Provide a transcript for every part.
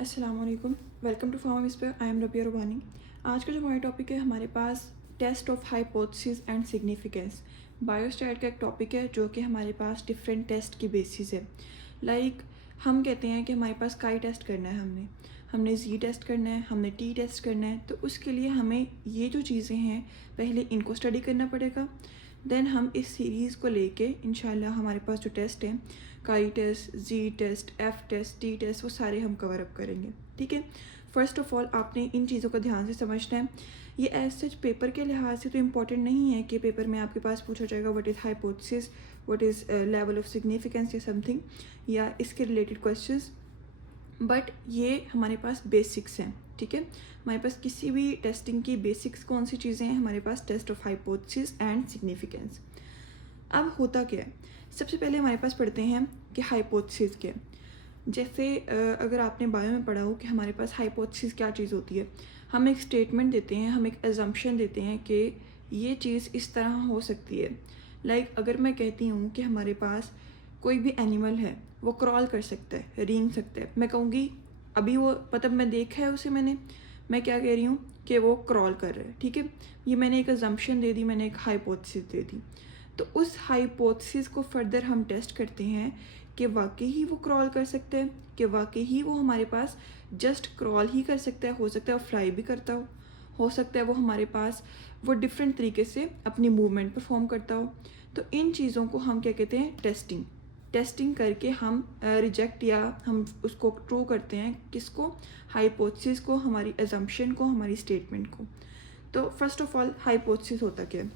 अस्सलाम वालेकुम, welcome to pharma whisper. I am Rabia Rubani. आज का जो हमारा टॉपिक है, हमारे पास test of hypothesis and significance. Biostat का एक टॉपिक है जो कि हमारे पास डिफरेंट टेस्ट की बेसिस है। लाइक हम कहते हैं कि हमारे पास काई टेस्ट करना है, हमने जी टेस्ट करना है, हमने टी टेस्ट करना है। तो उसके लिए हमें ये जो चीज़ें हैं पहले इनको स्टडी करना पड़ेगा। देन हम इस सीरीज़ को लेके इंशाल्लाह हमारे पास जो टेस्ट हैं, chi test, Z test, F test, T test, वो सारे हम कवर अप करेंगे। ठीक है। फ़र्स्ट ऑफ़ ऑल आपने इन चीज़ों को ध्यान से समझना है। ये एज सच पेपर के लिहाज से तो इम्पॉर्टेंट नहीं है कि पेपर में आपके पास पूछा जाएगा what is hypothesis, what is level of significance या समथिंग, या इसके रिलेटेड क्वेश्चंस। बट ये हमारे पास बेसिक्स हैं। ठीक है। हमारे पास किसी भी टेस्टिंग की बेसिक्स कौन सी चीज़ें हैं, हमारे पास test of hypothesis and significance. अब होता क्या है, सबसे पहले हमारे पास पढ़ते हैं कि हाइपोथेसिस क्या है। जैसे अगर आपने बायो में पढ़ा हो कि हमारे पास हाइपोथेसिस क्या चीज़ होती है, हम एक स्टेटमेंट देते हैं, हम एक एजम्पशन देते हैं कि ये चीज़ इस तरह हो सकती है। लाइक अगर मैं कहती हूँ कि हमारे पास कोई भी एनिमल है, वो क्रॉल कर सकता है, रेंग सकता है, मैं कहूँगी अभी वो मतलब मैं देखा है उसे, मैं क्या कह रही हूँ कि वो क्रॉल कर रहा है। ठीक है। ये मैंने एक एजम्पशन दे दी, मैंने एक हाइपोथेसिस दे दी। तो उस हाइपोथेसिस को फर्दर हम टेस्ट करते हैं कि वाकई ही वो क्रॉल कर सकते हैं, कि वाकई ही वो हमारे पास जस्ट क्रॉल ही कर सकता है, हो सकता है वो फ्लाई भी करता हो सकता है वो हमारे पास वो डिफरेंट तरीके से अपनी मूवमेंट परफॉर्म करता हो। तो इन चीज़ों को हम क्या कहते हैं, टेस्टिंग करके हम रिजेक्ट या हम उसको ट्रू करते हैं, किसको, हाइपोथेसिस को, हमारी एजम्पशन को, हमारी स्टेटमेंट को। तो फर्स्ट ऑफ ऑल हाइपोथेसिस होता क्या है,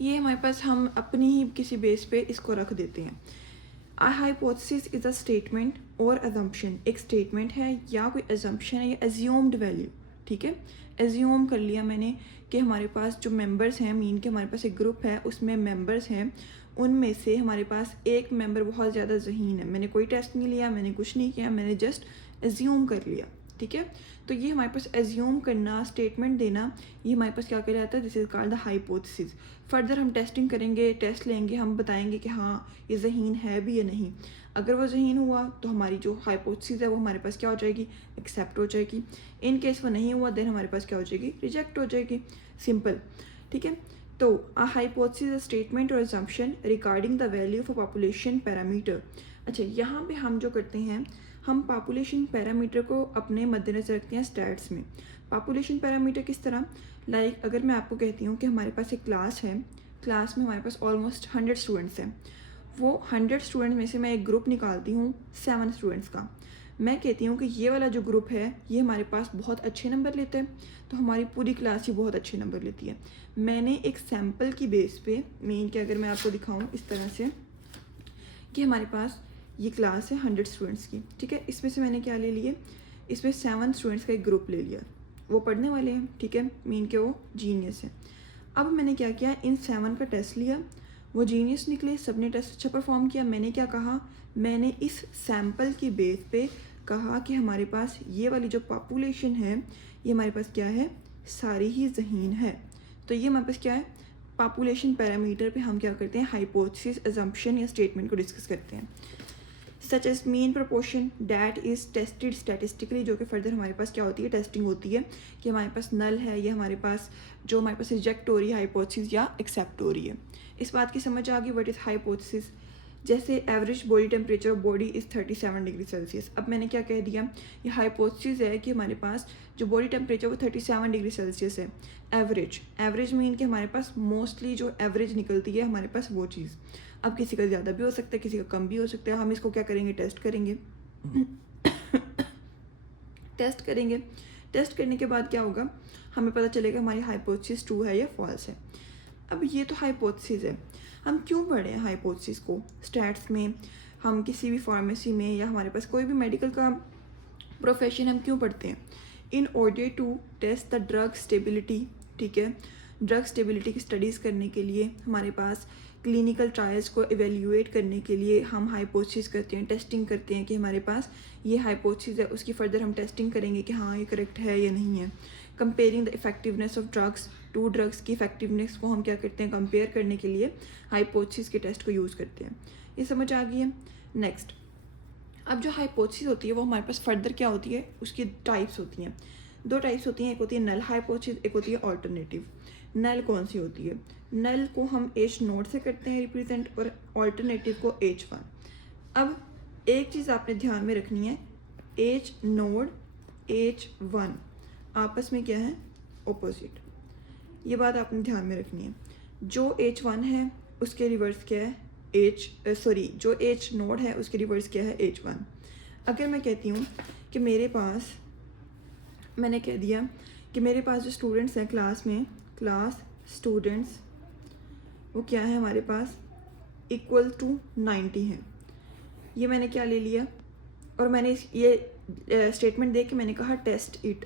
ये हमारे पास हम अपनी ही किसी बेस पे इसको रख देते हैं। आ हाइपोथेसिस इज़ अ स्टेटमेंट और एजम्पशन। एक स्टेटमेंट है या कोई एजम्पशन है या एज्यूम्ड वैल्यू। ठीक है। एज्यूम कर लिया मैंने कि हमारे पास जो मेंबर्स हैं, मीन के हमारे पास एक ग्रुप है, उसमें मेंबर्स हैं, उनमें से हमारे पास एक मेंबर बहुत ज़्यादा ज़हीन है। मैंने कोई टेस्ट नहीं लिया, मैंने कुछ नहीं किया, मैंने जस्ट एज्यूम कर लिया। ठीक है। तो ये हमारे पास एज्यूम करना, स्टेटमेंट देना, ये हमारे पास क्या कर जाता है, this is called the hypothesis. Further हम टेस्टिंग करेंगे, टेस्ट लेंगे, हम बताएंगे कि हाँ ये ज़हीन है भी या नहीं। अगर वो ज़हीन हुआ तो हमारी जो हाइपोथेसिस है वो हमारे पास क्या हो जाएगी, एक्सेप्ट हो जाएगी। इन केस वो नहीं हुआ देन हमारे पास क्या हो जाएगी, रिजेक्ट हो जाएगी। सिंपल। ठीक है। तो अ हाइपोथेसिस अ स्टेटमेंट और assumption regarding the value of a population parameter. अच्छा, यहाँ पे हम जो करते हैं, हम पॉपुलेशन पैरामीटर को अपने मद्देनज़र रखते हैं स्टैट्स में। पॉपुलेशन पैरामीटर किस तरह, लाइक अगर मैं आपको कहती हूँ कि हमारे पास एक क्लास है, क्लास में हमारे पास ऑलमोस्ट 100 स्टूडेंट्स हैं। वो 100 स्टूडेंट में से मैं एक ग्रुप निकालती हूँ 7 स्टूडेंट्स का। मैं कहती हूँ कि ये वाला जो ग्रुप है ये हमारे पास बहुत अच्छे नंबर लेते हैं, तो हमारी पूरी क्लास ही बहुत अच्छे नंबर लेती है। मैंने एक सैम्पल की बेस पे, मीन कि अगर मैं आपको दिखाऊँ इस तरह से कि हमारे पास ये क्लास है 100 स्टूडेंट्स की। ठीक है। इसमें से मैंने क्या ले लिए, इसमें 7 स्टूडेंट्स का एक ग्रुप ले लिया, वो पढ़ने वाले हैं। ठीक है। मीन के वो जीनियस है। अब मैंने क्या किया, इन 7 का टेस्ट लिया, वो जीनियस निकले, सबने टेस्ट अच्छा परफॉर्म किया। मैंने क्या कहा, मैंने इस सैम्पल की बेस पे कहा कि हमारे पास ये वाली जो पॉपुलेशन है ये हमारे पास क्या है, सारी ही ज़हीन है। तो ये हमारे पास क्या है, पॉपुलेशन पैरामीटर पे हम क्या करते हैं, हाइपोथेसिस, असम्पशन या स्टेटमेंट को डिस्कस करते हैं। Such as mean proportion that is tested statistically, जो कि फर्दर हमारे पास क्या होती है, टेस्टिंग होती है कि हमारे पास नल है या हमारे पास जो हमारे पास रिजेक्ट हो रही है हाइपोथेसिस या एक्सेप्ट हो रही है। इस बात की समझ आ गई, व्हाट इज़ हाइपोथेसिस। जैसे average body temperature of body is 37 degree Celsius. अब मैंने क्या कह दिया, ये हाइपोथेसिस है कि हमारे पास जो बॉडी टेम्परेचर वो 37 डिग्री सेल्सियस है। एवरेज मीन कि हमारे पास मोस्टली जो एवरेज निकलती है हमारे पास वो चीज़। अब किसी का ज़्यादा भी हो सकता है, किसी का कम भी हो सकता है। हम इसको क्या करेंगे, टेस्ट करेंगे। टेस्ट करने के बाद क्या होगा, हमें पता चलेगा हमारी हाइपोथेसिस ट्रू है या फॉल्स है। अब ये तो हाइपोथेसिस है। हम क्यों पढ़े हैं हाइपोथेसिस को स्टैट्स में, हम किसी भी फार्मेसी में या हमारे पास कोई भी मेडिकल का प्रोफेशन हम क्यों पढ़ते हैं, in order to test the drug stability. ठीक है। ड्रग स्टेबिलिटी की स्टडीज़ करने के लिए हमारे पास क्लिनिकल ट्रायल्स को एवेल्यूएट करने के लिए हम हाइपोथेसिस करते हैं, टेस्टिंग करते हैं कि हमारे पास ये हाइपोथेसिस है, उसकी फर्दर हम टेस्टिंग करेंगे कि हाँ ये करेक्ट है या नहीं है। Comparing the effectiveness of drugs, two drugs की इफेक्टिवनेस को हम क्या करते हैं, कंपेयर करने के लिए हाइपोथेसिस के टेस्ट को यूज़ करते हैं। ये समझ आ गई है। नेक्स्ट, अब जो हाइपोथेसिस होती है वो हमारे पास फर्दर क्या होती है, उसकी टाइप्स होती हैं। दो टाइप्स होती हैं, एक होती है नल हाइपोथेसिस, एक होती है ऑल्टरनेटिव। नल कौन सी होती है? नल को हम एच नोड से करते हैं रिप्रेजेंट, और ऑल्टरनेटिव को H1। अब एक चीज़ आपने ध्यान में रखनी है, एच नोड H1 आपस में क्या है, ऑपोजिट। ये बात आपने ध्यान में रखनी है। जो H1 है उसके रिवर्स क्या है, जो H नोड है उसके रिवर्स क्या है, H1। अगर मैं कहती हूँ कि मैंने कह दिया कि मेरे पास जो स्टूडेंट्स हैं क्लास में, क्लास स्टूडेंट्स वो क्या है हमारे पास, इक्वल टू 90 हैं। ये मैंने क्या ले लिया, और मैंने ये स्टेटमेंट दे के मैंने कहा टेस्ट इट,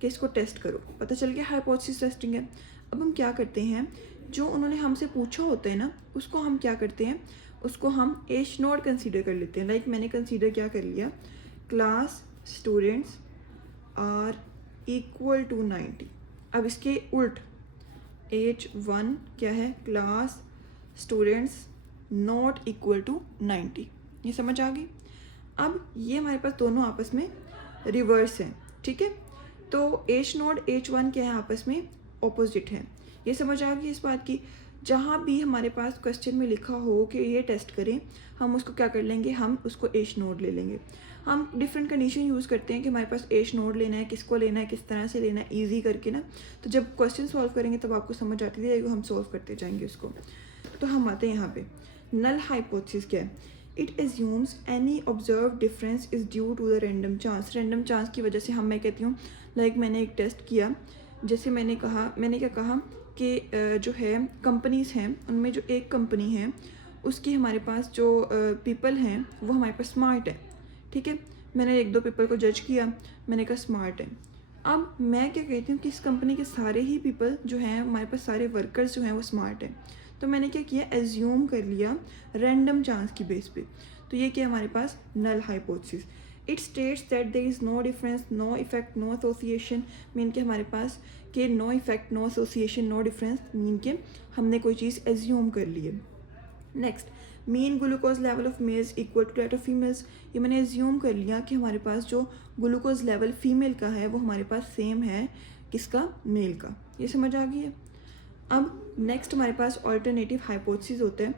कि इसको टेस्ट करो। पता चल गया हाइपोथेसिस टेस्टिंग है। अब हम क्या करते हैं, जो उन्होंने हमसे पूछा होता है ना, उसको हम क्या करते हैं, उसको हम एच नोड कंसीडर कर लेते हैं। लाइक मैंने कंसीडर क्या कर लिया, class students are equal to 90। अब इसके उल्ट H1 क्या है, class students not equal to 90। ये समझ आ गई। अब ये हमारे पास दोनों आपस में रिवर्स हैं, ठीक है। तो H नोड H1 क्या है, आपस में ऑपोजिट है। ये समझ आ गई इस बात की। जहाँ भी हमारे पास क्वेश्चन में लिखा हो कि ये टेस्ट करें, हम उसको क्या कर लेंगे, हम उसको H नोड ले लेंगे। हम डिफरेंट कंडीशन यूज़ करते हैं कि हमारे पास H नोड लेना है, किसको लेना है, किस तरह से लेना है, ईजी करके ना। तो जब क्वेश्चन सॉल्व करेंगे तब आपको समझ आती जाएगी, हम सॉल्व करते जाएंगे उसको। तो हम आते हैं यहाँ पे, नल हाइपोथेसिस क्या है। It assumes any observe difference is due to the random chance. Random chance की वजह से हम, मैं कहती हूँ लाइक मैंने एक टेस्ट किया, जैसे मैंने क्या कहा कि जो है कंपनीज़ हैं, उनमें जो एक कंपनी है उसकी हमारे पास जो पीपल हैं वो हमारे पास स्मार्ट है, ठीक है। मैंने एक दो पीपल को जज किया, मैंने कहा स्मार्ट है। अब मैं क्या कहती हूँ कि इस कंपनी के सारे ही पीपल जो हैं, हमारे पास सारे वर्कर्स जो हैं वो स्मार्ट हैं। तो मैंने क्या किया, एज्यूम कर लिया रैंडम चांस की बेस पे। तो ये क्या हमारे पास, null hypothesis. It states that there is no difference, no effect, no association. Mean के हमारे पास कि no effect, no association, no difference, mean के हमने कोई चीज़ एज्यूम कर ली है। Next, mean glucose level of males equal to that of females. ये मैंने एज्यूम कर लिया कि हमारे पास जो ग्लूकोज लेवल फीमेल का है वो हमारे पास सेम है किसका, मेल का। ये समझ आ गई है। अब नेक्स्ट हमारे पास ऑल्टरनेटिव हाइपोथेसिस होते हैं,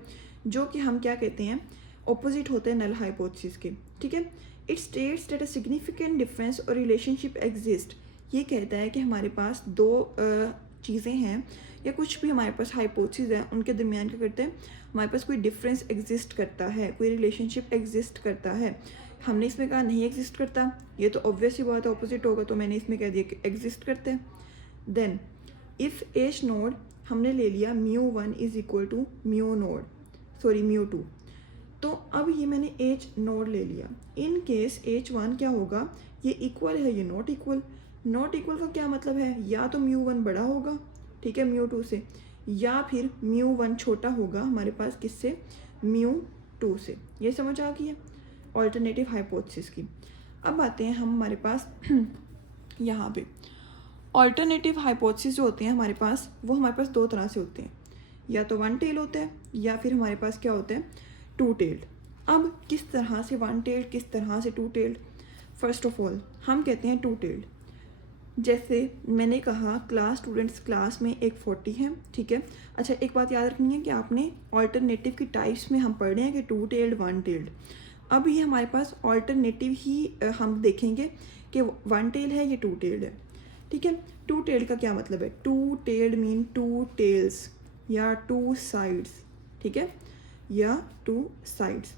जो कि हम क्या कहते हैं, ऑपोजिट होते हैं नल हाइपोथेसिस के, ठीक है। It states that a significant difference और रिलेशनशिप एग्जिस्ट। ये कहता है कि हमारे पास दो चीज़ें हैं या कुछ भी हमारे पास हाइपोथेसिस है, उनके दरमियान क्या करते हैं, हमारे पास कोई डिफरेंस एग्जिस्ट करता है, कोई रिलेशनशिप एग्जिस्ट करता है। हमने इसमें कहा नहीं एग्जिस्ट करता, ये तो ऑब्वियस ही बात है, ऑपोजिट होगा, तो मैंने इसमें कह दिया कि एग्जिस्ट करते हैं। देन इफ़ एच नोड हमने ले लिया μ1 इज इक्वल टू μ2। तो अब ये मैंने एच नोड ले लिया। इन केस H1 क्या होगा, ये इक्वल है, ये नॉट इक्वल। नॉट इक्वल का क्या मतलब है, या तो μ1 बड़ा होगा, ठीक है, μ2 से, या फिर μ1 छोटा होगा हमारे पास किससे, μ2 से। ये समझ आ गई है ऑल्टरनेटिव हाइपोथेसिस की। अब आते हैं हम हमारे पास यहाँ पे ऑल्टरनेटिव हाइपोथेसिस जो होते हैं हमारे पास, वो हमारे पास दो तरह से होते हैं, या तो वन टेल होते हैं या फिर हमारे पास क्या होते हैं, टू टेल्ड। अब किस तरह से वन टेल्ड, किस तरह से to tailed. First of all हम कहते हैं टू टेल्ड। जैसे मैंने कहा क्लास स्टूडेंट्स क्लास में एक 40 है, ठीक है। अच्छा, एक बात याद रखनी है कि आपने ऑल्टरनेटिव की टाइप्स में हम पढ़ रहे हैं कि टू टेल्ड, वन टेल्ड। अब ये हमारे पास ऑल्टरनेटिव ही हम देखेंगे कि वन टेल है, ये टू टेल्ड है, ठीक है। टू टेल्ड का क्या मतलब है, two tailed mean two tails या टू साइड्स, ठीक है, या टू साइड्स।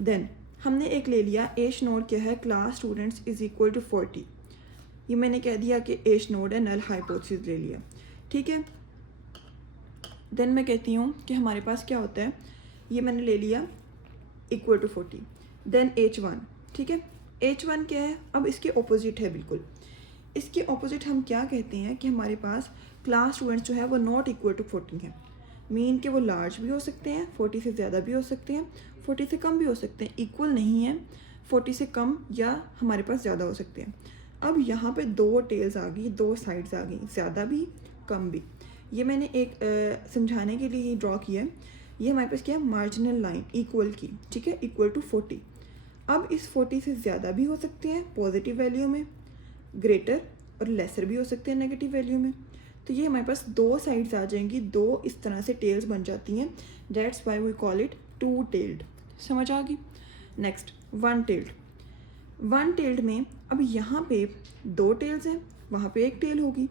देन हमने एक ले लिया एच नोड क्या है, class students is equal to 40। ये मैंने कह दिया कि एच नोड है, नल हाइपोथेसिस ले लिया, ठीक है। देन मैं कहती हूँ कि हमारे पास क्या होता है, ये मैंने ले लिया इक्वल टू 40। देन H1, ठीक है। H1 क्या है, अब इसके ऑपोजिट है बिल्कुल। इसके ऑपोजिट हम क्या कहते हैं कि हमारे पास क्लास स्टूडेंट्स जो है वो नॉट इक्वल टू 40 है। मीन के वो लार्ज भी हो सकते हैं, 40 से ज़्यादा भी हो सकते हैं, 40 से कम भी हो सकते हैं, इक्वल नहीं है, 40 से कम या हमारे पास ज़्यादा हो सकते हैं। अब यहाँ पे दो टेल्स आ गई, दो साइड्स आ गई, ज़्यादा भी कम भी। ये मैंने एक समझाने के लिए ही ड्रॉ किया है। ये हमारे पास क्या है, मार्जिनल लाइन इक्वल की, ठीक है, इक्वल टू 40। अब इस 40 से ज़्यादा भी हो सकते हैं पॉजिटिव वैल्यू में, ग्रेटर और लेसर भी हो सकते हैं नेगेटिव वैल्यू में। तो ये हमारे पास दो साइड्स आ जाएंगी, दो इस तरह से टेल्स बन जाती हैं। That's why we call it two tailed. समझ आ गई। Next one tailed. One tailed में अब यहाँ पे दो टेल्स हैं, वहाँ पे एक टेल होगी,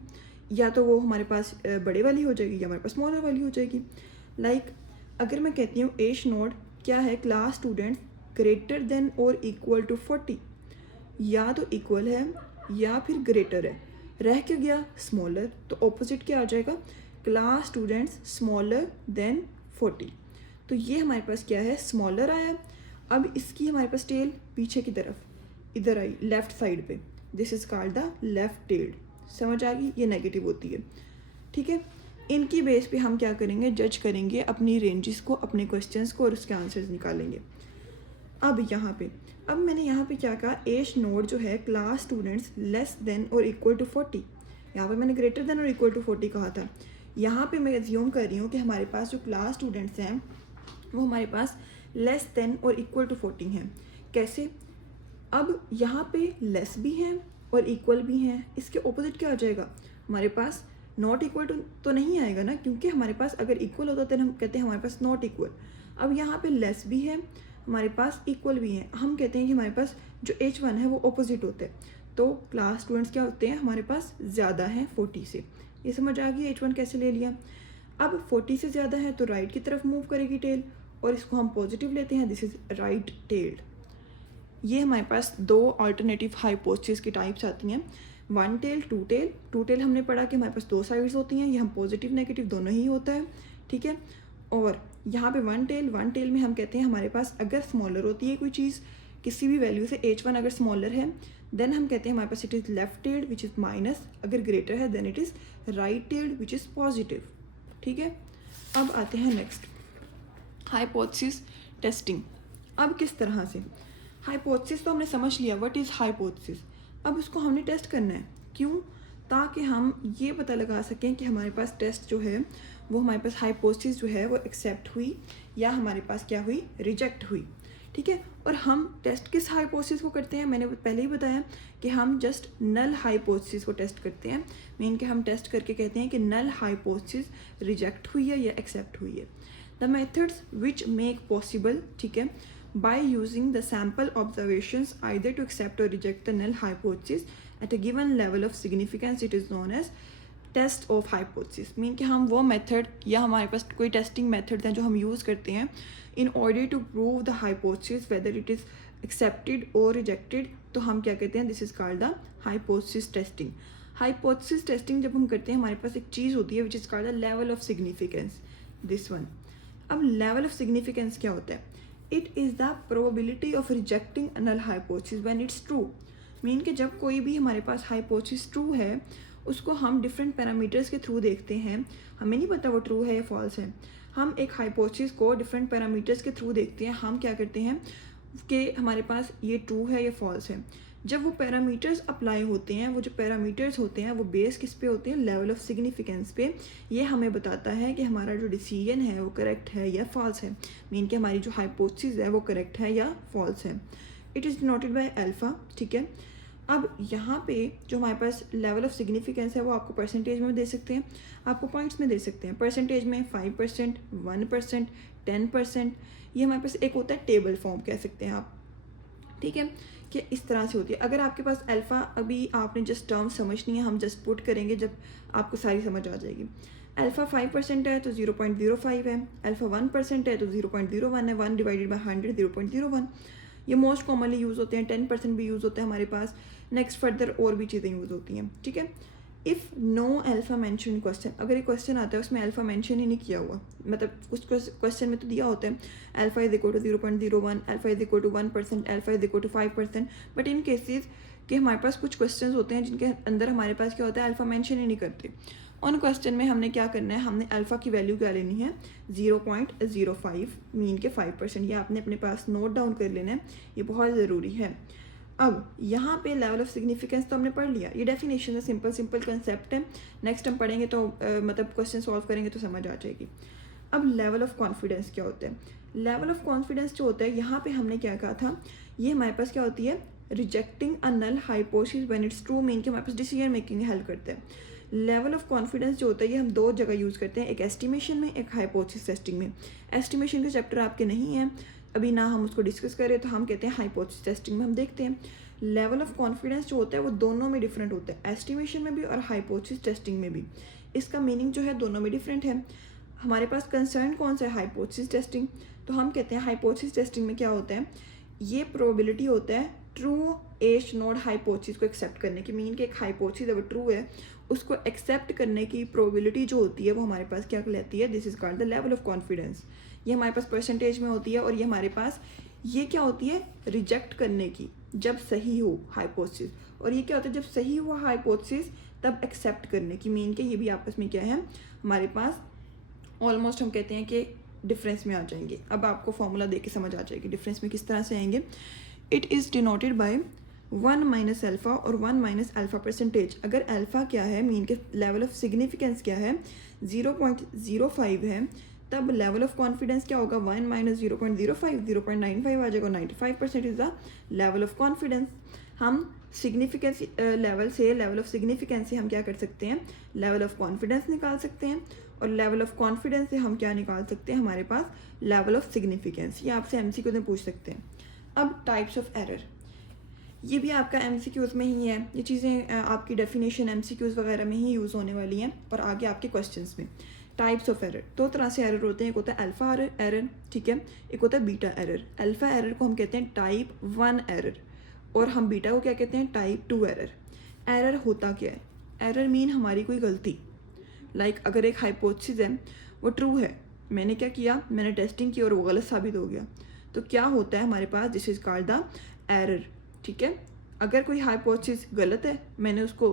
या तो वो हमारे पास बड़े वाली हो जाएगी या हमारे पास स्मॉलर वाली हो जाएगी। लाइक अगर मैं कहती हूँ एज नोड क्या है, क्लास स्टूडेंट ग्रेटर देन और इक्वल टू 40, या तो इक्वल है या फिर ग्रेटर है, रह क्यों गया स्मॉलर, तो ऑपोजिट क्या आ जाएगा, क्लास स्टूडेंट्स स्मॉलर देन 40। तो ये हमारे पास क्या है, स्मॉलर आया। अब इसकी हमारे पास टेल पीछे की तरफ इधर आई लेफ्ट साइड पे, this is called the left tailed. समझ आ गई, ये नेगेटिव होती है। ठीक है, इनकी बेस पे हम क्या करेंगे, जज करेंगे अपनी रेंजेस को, अपने क्वेश्चंस को, और उसके आंसर्स निकालेंगे। अब यहाँ पे मैंने यहाँ पे क्या कहा, एज नोड जो है क्लास स्टूडेंट्स लेस देन और इक्वल टू 40, यहाँ पे मैंने ग्रेटर देन और इक्वल टू 40 कहा था। यहाँ पे मैं एज्यूम कर रही हूँ कि हमारे पास जो क्लास स्टूडेंट्स हैं वो हमारे पास लेस देन और इक्वल टू 40 हैं। कैसे, अब यहाँ पे लेस भी हैं और इक्वल भी हैं, इसके ऑपोजिट क्या आ जाएगा, हमारे पास नॉट इक्वल टू तो नहीं आएगा ना, क्योंकि हमारे पास अगर इक्वल होता तो हम कहते हैं हमारे पास नॉट इक्वल। अब यहाँ पे लेस भी है, हमारे पास इक्वल भी है, हम कहते हैं कि हमारे पास जो H1 है वो ऑपोजिट होते हैं। तो क्लास स्टूडेंट्स क्या होते हैं, हमारे पास ज़्यादा हैं 40 से। ये समझ आ गई H1 कैसे ले लिया। अब 40 से ज़्यादा है तो राइट की तरफ मूव करेगी टेल, और इसको हम पॉजिटिव लेते हैं, दिस इज राइट टेल्ड। ये हमारे पास दो अल्टरनेटिव हाइपोथेसिस की टाइप्स आती हैं, one tail, two tail. Two tail हमने पढ़ा कि हमारे पास दो साइड्स होती हैं, ये हम पॉजिटिव नेगेटिव दोनों ही होता है। ठीक है, और यहाँ पे वन टेल में हम कहते हैं हमारे पास अगर स्मॉलर होती है कोई चीज़ किसी भी वैल्यू से, H1 अगर स्मॉलर है देन हम कहते हैं हमारे पास it is left tailed which is minus, अगर ग्रेटर है then it is right tailed which is positive. ठीक है, अब आते हैं नेक्स्ट हाइपोथेसिस टेस्टिंग। अब किस तरह से, हाइपोथेसिस तो हमने समझ लिया व्हाट इज़ हाइपोथेसिस, अब उसको हमने टेस्ट करना है। क्यों, ताकि हम ये पता लगा सकें कि हमारे पास टेस्ट जो है वो हमारे पास हाइपोथेसिस जो है वो एक्सेप्ट हुई या हमारे पास क्या हुई, रिजेक्ट हुई। ठीक है, और हम टेस्ट किस हाइपोथेसिस को करते हैं, मैंने पहले ही बताया कि हम जस्ट नल हाइपोथेसिस को टेस्ट करते हैं। मीन के हम टेस्ट करके कहते हैं कि नल हाइपोथेसिस रिजेक्ट हुई है या एक्सेप्ट हुई है। The methods which make possible, ठीक है, by using the sample observations either to accept or reject the null hypothesis at a given level of significance, it is known as test of hypothesis। Mean कि हम वो method या हमारे पास कोई testing method हैं जो हम यूज़ करते हैं in order to prove the hypothesis whether it is accepted और रिजेक्टेड, तो हम क्या कहते हैं, this is called the hypothesis testing. Hypothesis testing जब हम करते हैं हमारे पास एक चीज़ होती है which is called the level of significance, this one. अब लेवल ऑफ सिग्निफिकेंस क्या होता है, it is the probability of rejecting a null hypothesis when it's true. Mean कि जब कोई भी हमारे पास हाइपोथेसिस ट्रू है उसको हम डिफरेंट पैरामीटर्स के थ्रू देखते हैं, हमें नहीं पता वो ट्रू है या फॉल्स है, हम एक हाइपोथेसिस को डिफरेंट पैरामीटर्स के थ्रू देखते हैं। हम क्या करते हैं कि हमारे पास ये ट्रू है या फॉल्स है। जब वो पैरामीटर्स अप्लाई होते हैं, वो जो पैरामीटर्स होते हैं वो बेस किस पे होते हैं, लेवल ऑफ सिग्निफिकेंस पे। ये हमें बताता है कि हमारा जो डिसीजन है वो करेक्ट है या फॉल्स है, मीन कि हमारी जो हाइपोथेसिस है वो करेक्ट है या फॉल्स है। It is denoted by alpha. ठीक है, अब यहाँ पे जो हमारे पास लेवल ऑफ सिग्निफिकेंस है वो आपको परसेंटेज में दे सकते हैं, आपको पॉइंट्स में दे सकते हैं। परसेंटेज में 5%, 1%, 10%, ये हमारे पास एक होता है टेबल फॉर्म कह सकते हैं आप। ठीक है, कि इस तरह से होती है। अगर आपके पास अल्फ़ा, अभी आपने जस्ट टर्म समझनी है, हम जस्ट पुट करेंगे जब आपको सारी समझ आ जाएगी। अल्फ़ा 5% है तो 0.05 है, अल्फ़ा 1% है तो 0.01 है, 1 डिवाइडेड बाई 100 0.01। ये मोस्ट कॉमनली यूज़ होते हैं, 10% भी यूज़ होते हैं हमारे पास। नेक्स्ट फर्दर और भी चीज़ें यूज़ होती हैं। ठीक है, if no alpha mention question, अगर एक क्वेश्चन आता है उसमें अल्फ़ा मेंशन ही नहीं किया हुआ, मतलब कुछ क्वेश्चन में तो दिया होता है alpha is equal to 0.01, alpha is equal to 1%, alpha is equal to 5%, but in cases कि हमारे पास कुछ क्वेश्चन होते हैं जिनके अंदर हमारे पास क्या होता है, अल्फ़ा मेंशन ही नहीं करते। उन क्वेश्चन में हमने क्या करना है, हमने अल्फ़ा की वैल्यू क्या लेनी है, 0.05 मीन के 5%, ये आपने अपने पास नोट डाउन कर लेना है, ये बहुत ज़रूरी है। अब यहाँ पे लेवल ऑफ सिग्निफिकेंस तो हमने पढ़ लिया, ये डेफिनेशन है, सिंपल कंसेप्ट है। नेक्स्ट हम पढ़ेंगे तो मतलब क्वेश्चन सॉल्व करेंगे तो समझ आ जाएगी। अब लेवल ऑफ कॉन्फिडेंस क्या होता है, लेवल ऑफ कॉन्फिडेंस जो होता है, यहाँ पे हमने क्या कहा था ये हमारे पास क्या होती है, rejecting a null hypothesis when it's true, mean कि हमारे पास डिसीजन मेकिंग हेल्प करते हैं। लेवल ऑफ कॉन्फिडेंस जो होता है ये हम दो जगह यूज़ करते हैं, एक एस्टिमेशन में, एक हाइपोथेसिस टेस्टिंग में। एस्टिमेशन का चैप्टर आपके नहीं है अभी ना, हम उसको डिस्कस करें, तो हम कहते हैं हाइपोथेसिस टेस्टिंग में हम देखते हैं। लेवल ऑफ कॉन्फिडेंस जो होता है वो दोनों में डिफरेंट होता है, एस्टिमेशन में भी और हाइपोथेसिस टेस्टिंग में भी। इसका मीनिंग जो है दोनों में डिफरेंट है। हमारे पास कंसर्न कौन सा है, हाइपोथेसिस टेस्टिंग। तो हम कहते हैं हाइपोथेसिस टेस्टिंग में क्या होता है, ये प्रोबेबिलिटी होता है ट्रू एज नोड हाइपोथेसिस को एक्सेप्ट करने की, मीन कि एक हाइपोथेसिस अगर ट्रू है उसको एक्सेप्ट करने की प्रोबेबिलिटी जो होती है वो हमारे पास क्या कहलाती है, this is called the level of confidence. ये हमारे पास परसेंटेज में होती है, और ये हमारे पास ये क्या होती है, रिजेक्ट करने की जब सही हो हाइपोथेसिस, और ये क्या होता है जब सही हुआ हाइपोथेसिस तब एक्सेप्ट करने की, मीन के ये भी आपस में क्या है हमारे पास ऑलमोस्ट हम कहते हैं कि डिफरेंस में आ जाएंगे। अब आपको फॉर्मूला देख के समझ आ जाएगी डिफरेंस में किस तरह से आएंगे। It is denoted by 1 minus alpha और 1 माइनस अल्फ़ा परसेंटेज। अगर अल्फ़ा क्या है, मीन के लेवल ऑफ सिग्निफिकेंस क्या है, 0.05 है, तब लेवल ऑफ कॉन्फिडेंस क्या होगा, 1 माइनस 0.05, 0.95 आ जाएगा, 95% is the level of confidence. हम सिग्निफिकेंस लेवल से, लेवल ऑफ सिग्निफिकेंस से हम क्या कर सकते हैं, लेवल ऑफ कॉन्फिडेंस निकाल सकते हैं, और लेवल ऑफ कॉन्फिडेंस से हम क्या निकाल सकते हैं, हमारे पास लेवल ऑफ सिग्निफिकेंस। ये आपसे एमसीक्यू में पूछ सकते हैं। अब टाइप्स ऑफ एरर, ये भी आपका एमसीक्यूज़ में ही है, ये चीज़ें आपकी डेफिनेशन एमसीक्यूज़ वगैरह में ही यूज़ होने वाली हैं, और आगे आपके क्वेश्चंस में। टाइप्स ऑफ एरर, दो तरह से एरर होते हैं, एक होता है अल्फ़ा एरर, ठीक है, एक होता है बीटा एरर। अल्फ़ा एरर को हम कहते हैं टाइप 1 एरर, और हम बीटा को क्या कहते हैं, टाइप 2 एरर। एरर होता क्या है, एरर मीन हमारी कोई गलती, लाइक अगर एक हाइपोथेसिस है वो ट्रू है, मैंने क्या किया, मैंने टेस्टिंग की और वो गलत साबित हो गया, तो क्या होता है हमारे पास, this is called the error, ठीक है। अगर कोई हाइपोथेसिस गलत है, मैंने उसको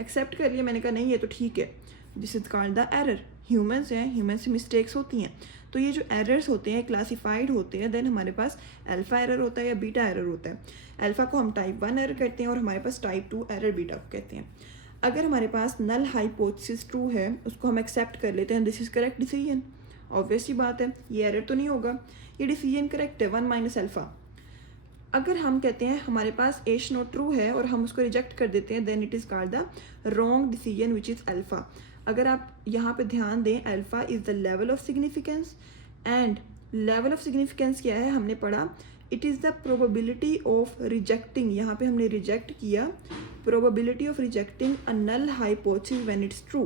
एक्सेप्ट कर लिया, मैंने कहा नहीं ये तो ठीक है, this is called the error. Humans हैं, ह्यूमन से मिस्टेक्स होती हैं, तो ये जो एरर्स होते हैं क्लासिफाइड होते हैं। देन हमारे पास अल्फ़ा एरर होता है या बीटा एरर होता है। अल्फ़ा को हम टाइप 1 एरर कहते हैं, और हमारे पास टाइप 2 एरर बीटा को कहते हैं। अगर हमारे पास नल हाइपोथेसिस ट्रू है, उसको हम एक्सेप्ट कर लेते हैं, this is correct decision, obvious सी बात है, ये एरर तो नहीं होगा, ये डिसीजन करेक्ट है, 1 माइनस अल्फ़ा। अगर हम कहते हैं हमारे पास एच नोट ट्रू है और हम उसको रिजेक्ट कर देते हैं, then it is called the wrong decision which is alpha. अगर आप यहाँ पे ध्यान दें, alpha is the level of significance, and level of significance क्या है, हमने पढ़ा, it is the probability of rejecting, यहाँ पे हमने रिजेक्ट किया, probability of rejecting a null hypothesis when it's true,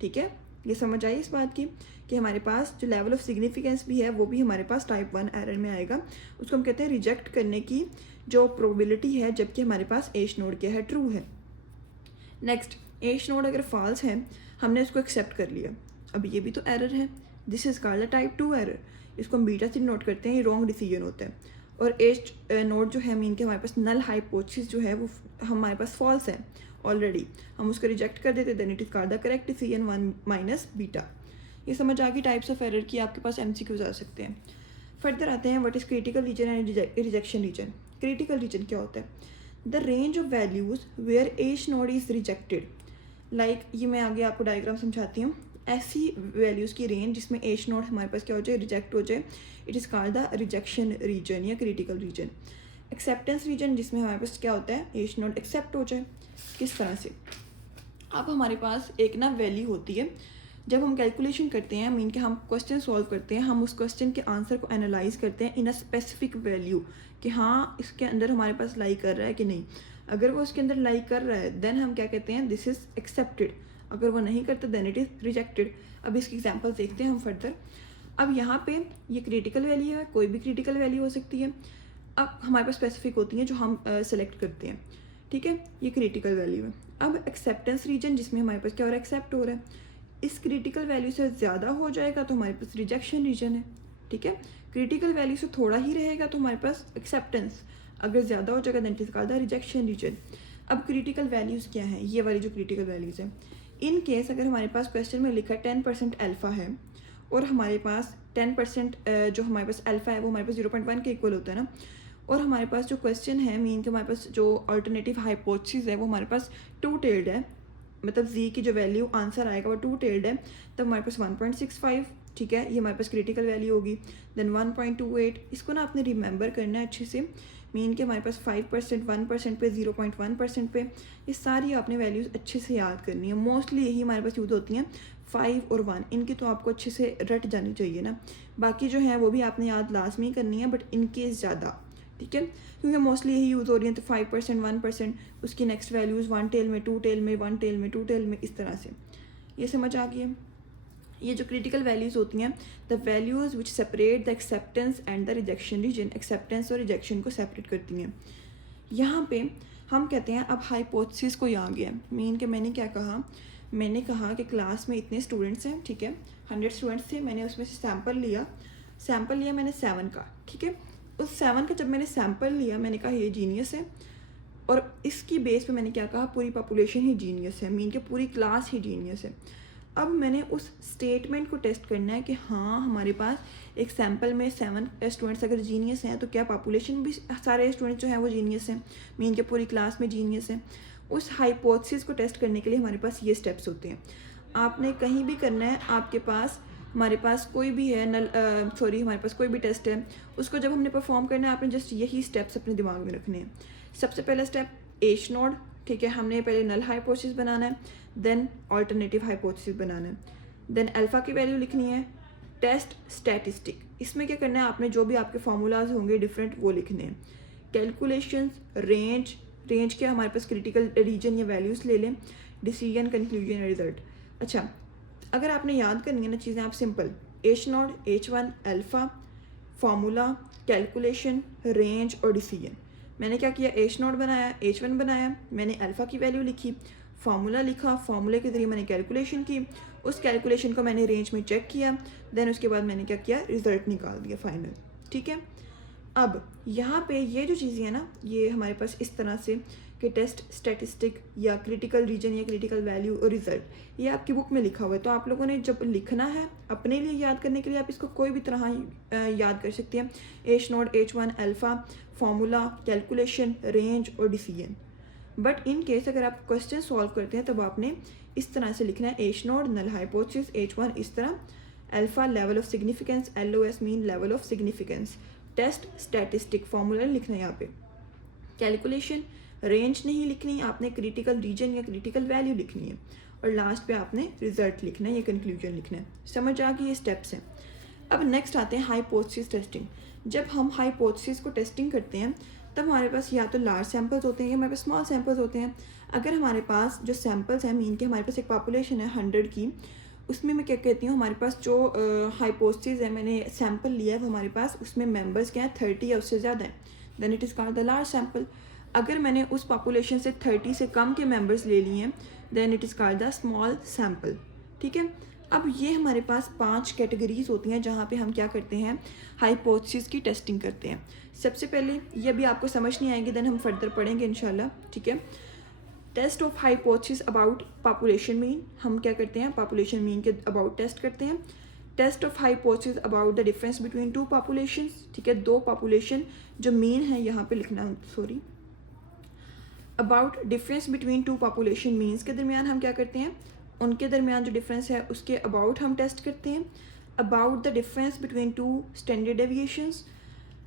ठीक है। ये समझ आई इस बात की कि हमारे पास जो लेवल ऑफ सिग्निफिकेंस भी है वो भी हमारे पास टाइप 1 एरर में आएगा, उसको हम कहते हैं रिजेक्ट करने की जो प्रोबेबिलिटी है, जबकि हमारे पास एच नोड क्या है, ट्रू है। नेक्स्ट, एच नोड अगर फॉल्स है, हमने उसको एक्सेप्ट कर लिया, अब ये भी तो एरर है, this is called the type 2 error, इसको हम बीटा से नोट करते हैं, ये रॉन्ग डिसीजन होता है। और एच नोड जो है, मीन के हमारे पास नल हाइपोथेसिस जो है वो हमारे पास फॉल्स है ऑलरेडी, हम उसको रिजेक्ट कर देते, then it is called the correct decision 1 minus beta. ये समझ आ गई टाइप्स ऑफ एरर की, आपके पास एमसीक्यूज आ सकते हैं। फर्दर आते हैं, what is critical region and rejection region. Critical region क्या होता है, the range of values where H node is rejected, like ये मैं आगे आपको डायग्राम समझाती हूँ, ऐसी वैल्यूज़ की रेंज जिसमें एच नोड हमारे पास क्या हो जाए, रिजेक्ट हो जाए, it is called the rejection region या क्रिटिकल रीजन। एक्सेप्टेंस रीजन, जिसमें हमारे पास क्या होता है, एच नोड एक्सेप्ट हो जाए। किस तरह से, अब हमारे पास एक ना वैल्यू होती है, जब हम कैलकुलेशन करते हैं, मीन के हम क्वेश्चन सॉल्व करते हैं, हम उस क्वेश्चन के आंसर को एनालाइज करते हैं इन अ स्पेसिफिक वैल्यू, कि हाँ इसके अंदर हमारे पास लाई कर रहा है कि नहीं। अगर वो उसके अंदर लाई कर रहा है, देन हम क्या कहते हैं, दिस इज़ एक्सेप्टेड। अगर वो नहीं करता, देन इट इज़ रिजेक्टेड। अब इसकी एग्जांपल देखते हैं हम फर्दर। अब यहाँ पे ये क्रिटिकल वैल्यू है, कोई भी क्रिटिकल वैल्यू हो सकती है। अब हमारे पास स्पेसिफिक होती हैं जो हम सेलेक्ट करते हैं, ठीक है, ये क्रिटिकल वैल्यू है। अब एक्सेप्टेंस रीजन, जिसमें हमारे पास क्या हो रहा है, एक्सेप्ट हो रहा है, इस क्रिटिकल वैल्यू से ज़्यादा हो जाएगा तो हमारे पास रिजेक्शन रीजन है, ठीक है। क्रिटिकल वैल्यू से थोड़ा ही रहेगा तो हमारे पास एक्सेप्टेंस, अगर ज़्यादा हो जाएगा then it is called the rejection region. अब क्रिटिकल वैल्यूज़ क्या हैं, ये वाली जो क्रिटिकल वैल्यूज़ हैं, इन केस अगर हमारे पास क्वेश्चन में लिखा 10% अल्फ़ा है, और हमारे पास 10% जो हमारे पास अल्फ़ा है वो हमारे पास 0.1 के इक्वल होता है ना, और हमारे पास जो क्वेश्चन है, मीन के हमारे पास जो अल्टरनेटिव हाइपोथेसिस है वो हमारे पास 2 टेल्ड है, मतलब जी की जो वैल्यू आंसर आएगा वो 2 टेल्ड है, तब हमारे पास 1.65 ठीक है, ये हमारे पास क्रिटिकल वैल्यू होगी। देन 1.28, इसको ना आपने रिमेंबर करना है अच्छे से। मीन के हमारे पास 5%, 1% पे, 0.1% पे, ये सारी आपने वैल्यूज़ अच्छे से याद करनी है। मोस्टली यही हमारे पास यूज़ होती हैं, 5 और 1, इनकी तो आपको अच्छे से रट जानी चाहिए ना। बाकी जो है वो भी आपने याद लाजमी करनी है, बट इनकेस ज़्यादा, ठीक है, क्योंकि मोस्टली यही यूज़ हो रही है। तो 5%, 1%, उसकी नेक्स्ट वैल्यूज़ 1 टेल में, 2 टेल में, 1 टेल में, 2 टेल में, इस तरह से। ये समझ आ गई है। ये जो क्रिटिकल वैल्यूज़ होती हैं, the values which separate the acceptance and the rejection region, acceptance और रिजेक्शन को सेपरेट करती हैं। यहाँ पे हम कहते हैं अब हाइपोथेसिस को यहाँ गया। मीन के मैंने क्या कहा, मैंने कहा कि क्लास में इतने स्टूडेंट्स हैं, ठीक है, 100 स्टूडेंट्स थे, मैंने उसमें से सैम्पल लिया मैंने 7 का, ठीक है। उस 7 का जब मैंने सैम्पल लिया, मैंने कहा ये जीनियस है, और इसकी बेस पे मैंने क्या कहा, पूरी पॉपुलेशन ही जीनियस है, मीन के पूरी क्लास ही जीनियस है। अब मैंने उस स्टेटमेंट को टेस्ट करना है कि हाँ हमारे पास एक सैम्पल में 7 स्टूडेंट्स अगर जीनियस हैं तो क्या पॉपुलेशन भी सारे स्टूडेंट्स जो हैं वो जीनियस हैं, मीन के पूरी क्लास में जीनियस हैं। उस हाइपोथेसिस को टेस्ट करने के लिए हमारे पास ये स्टेप्स होते हैं। आपने कहीं भी करना है, आपके पास हमारे पास कोई भी है हमारे पास कोई भी टेस्ट है, उसको जब हमने परफॉर्म करना है, आपने जस्ट यही स्टेप्स अपने दिमाग में रखने हैं। सबसे पहला स्टेप एच नोड, ठीक है, हमने पहले नल हाइपोथेसिस बनाना है, देन अल्टरनेटिव हाइपोथेसिस बनाना है, देन अल्फ़ा की वैल्यू लिखनी है, टेस्ट स्टैटिस्टिक, इसमें क्या करना है, आपने जो भी आपके फार्मूलाज होंगे डिफरेंट वो लिखने हैं, कैलकुलेशंस, रेंज के हमारे पास क्रिटिकल रीजन या वैल्यूज़ ले लें, डिसीजन, कंक्लूजन, रिजल्ट। अच्छा, अगर आपने याद करनी है ना चीज़ें, आप simple H naught, H1, alpha, formula, calculation, range और डिसीजन। मैंने क्या किया, एच नोड बनाया, H1 बनाया, मैंने अल्फ़ा की वैल्यू लिखी, फार्मूला लिखा, फार्मूले के ज़रिए मैंने कैलकुलेशन की, उस कैलकुलेशन को मैंने रेंज में चेक किया, देन उसके बाद मैंने क्या किया, रिज़ल्ट निकाल दिया फाइनल, ठीक है। अब यहाँ पे ये जो चीज़ें हैं ना, ये हमारे पास इस तरह से कि टेस्ट, स्टैटिस्टिक या क्रिटिकल रीजन या क्रिटिकल वैल्यू और रिजल्ट, ये आपकी बुक में लिखा हुआ है। तो आप लोगों ने जब लिखना है अपने लिए याद करने के लिए, आप इसको कोई भी तरह याद कर सकते हैं, h naught, H1, alpha, formula, calculation, range और डिसीजन। बट इन केस अगर आप क्वेश्चन सॉल्व करते हैं तब आपने इस तरह से लिखना है, H node null hypothesis, H1 इस तरह, alpha level of significance, LOS mean level of significance, test statistic formula लिखना है यहाँ पे, कैलकुलेशन, रेंज नहीं लिखनी, आपने क्रिटिकल रीजन या क्रिटिकल वैल्यू लिखनी है, और लास्ट पे आपने रिजल्ट लिखना है या कंक्लूजन लिखना है। समझ आ गई, ये स्टेप्स हैं। अब नेक्स्ट आते हैं हाइपोथेसिस टेस्टिंग। जब हम हाइपोथेसिस को टेस्टिंग करते हैं तब हमारे पास या तो लार्ज सैम्पल्स होते हैं या हमारे पास स्मॉल सैम्पल्स होते हैं। अगर हमारे पास जो सैम्पल्स हैं, मीन के हमारे पास एक पॉपुलेशन है 100 की, उसमें मैं क्या कहती हूँ, हमारे पास जो हाइपोथेसिस है, मैंने सैम्पल लिया है वो हमारे पास उसमें मेंबर्स क्या है 30 या उससे ज़्यादा है, then it is called the large sample. अगर मैंने उस पॉपुलेशन से 30 से कम के मेंबर्स ले लिए हैं, then it is called the small sample, ठीक है। अब ये हमारे पास 5 कैटेगरीज होती हैं जहाँ पे हम क्या करते हैं, हाइपोथेसिस की टेस्टिंग करते हैं। सबसे पहले ये भी आपको समझ नहीं आएगी, देन हम फर्दर पढ़ेंगे इंशाल्लाह, ठीक है। Test of hypothesis about population mean, हम क्या करते हैं, पॉपुलेशन मीन के अबाउट टेस्ट करते हैं। Test of hypothesis about the difference between 2 populations, ठीक है, 2 पॉपुलेशन जो मीन है यहाँ पे लिखना, sorry, about difference between 2 population means के दरमियान हम क्या करते हैं, उनके दरमियान जो डिफरेंस है उसके अबाउट हम टेस्ट करते हैं। About the difference between 2 standard deviations,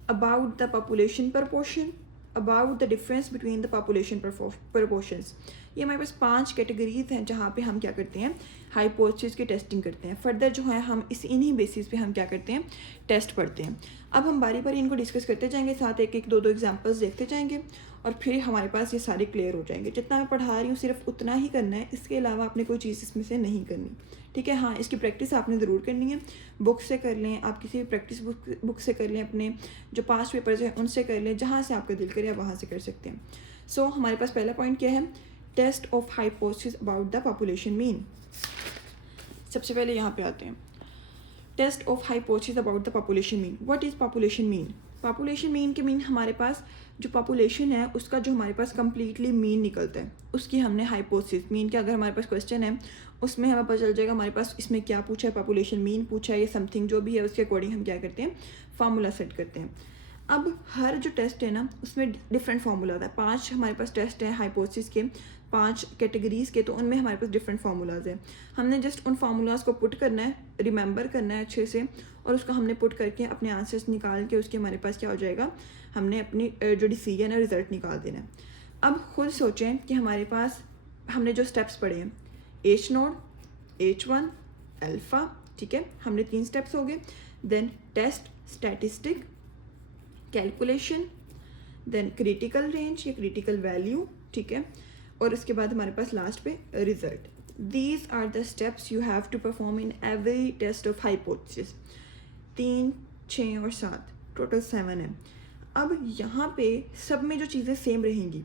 about the population proportion, about the difference between the population proportions. ये हमारे पास 5 कैटेगरीज हैं जहाँ पे हम क्या करते हैं, हाइपोथेसिस की टेस्टिंग करते हैं। फर्दर जो है हम इन्हीं बेसिस पे हम क्या करते हैं, टेस्ट पढ़ते हैं। अब हम बारी बारी इनको डिस्कस करते जाएंगे, साथ एक एक 2 एग्जांपल्स देखते जाएंगे, और फिर हमारे पास ये सारे क्लियर हो जाएंगे। जितना मैं पढ़ा रही हूँ सिर्फ उतना ही करना है, इसके अलावा आपने कोई चीज़ इसमें से नहीं करनी, ठीक है। हाँ, इसकी प्रैक्टिस आपने ज़रूर करनी है, बुक से कर लें, आप किसी भी प्रैक्टिस बुक से कर लें, अपने जो पास्ट पेपर्स हैं उनसे कर लें, जहाँ से आपका दिल करे आप वहाँ से कर सकते हैं। सो हमारे पास पहला पॉइंट क्या है, test of hypothesis about the population mean. सबसे पहले यहाँ पे आते हैं, test of hypothesis about the population mean. What is population mean? पॉपुलेशन मीन के मीन हमारे पास जो पॉपुलेशन है उसका जो हमारे पास कम्प्लीटली मीन निकलता है, उसकी हमने हाइपोथेसिस मीन के, अगर हमारे पास क्वेश्चन है उसमें हमें पता चल जाएगा हमारे पास इसमें क्या पूछा है, पॉपुलेशन मीन पूछा है, ये समथिंग जो भी है उसके अकॉर्डिंग हम क्या करते हैं, फार्मूला सेट करते हैं। अब हर जो टेस्ट है ना उसमें डिफरेंट फार्मूला आता है। 5 हमारे पास टेस्ट है हाइपोथेसिस के, 5 कैटेगरीज के, तो उनमें हमारे पास डिफरेंट फार्मूलाज हैं। हमने जस्ट उन फार्मूलाज को पुट करना है, रिमेंबर करना है अच्छे से, और उसको हमने पुट करके अपने आंसर्स निकाल के उसके हमारे पास क्या हो जाएगा, हमने अपनी जो डिसीजन है रिजल्ट निकाल देना है। अब खुद सोचें कि हमारे पास हमने जो स्टेप्स पढ़े हैं, H नोड, H1, अल्फ़ा, ठीक है, हमने 3 स्टेप्स हो गए। Then test, statistic, calculation, then critical range या क्रिटिकल वैल्यू, ठीक है, और उसके बाद हमारे पास लास्ट पे result. These are the steps you have to perform in every test of hypothesis. 3, 6 और 7, टोटल 7 है। अब यहाँ पे सब में जो चीज़ें सेम रहेंगी,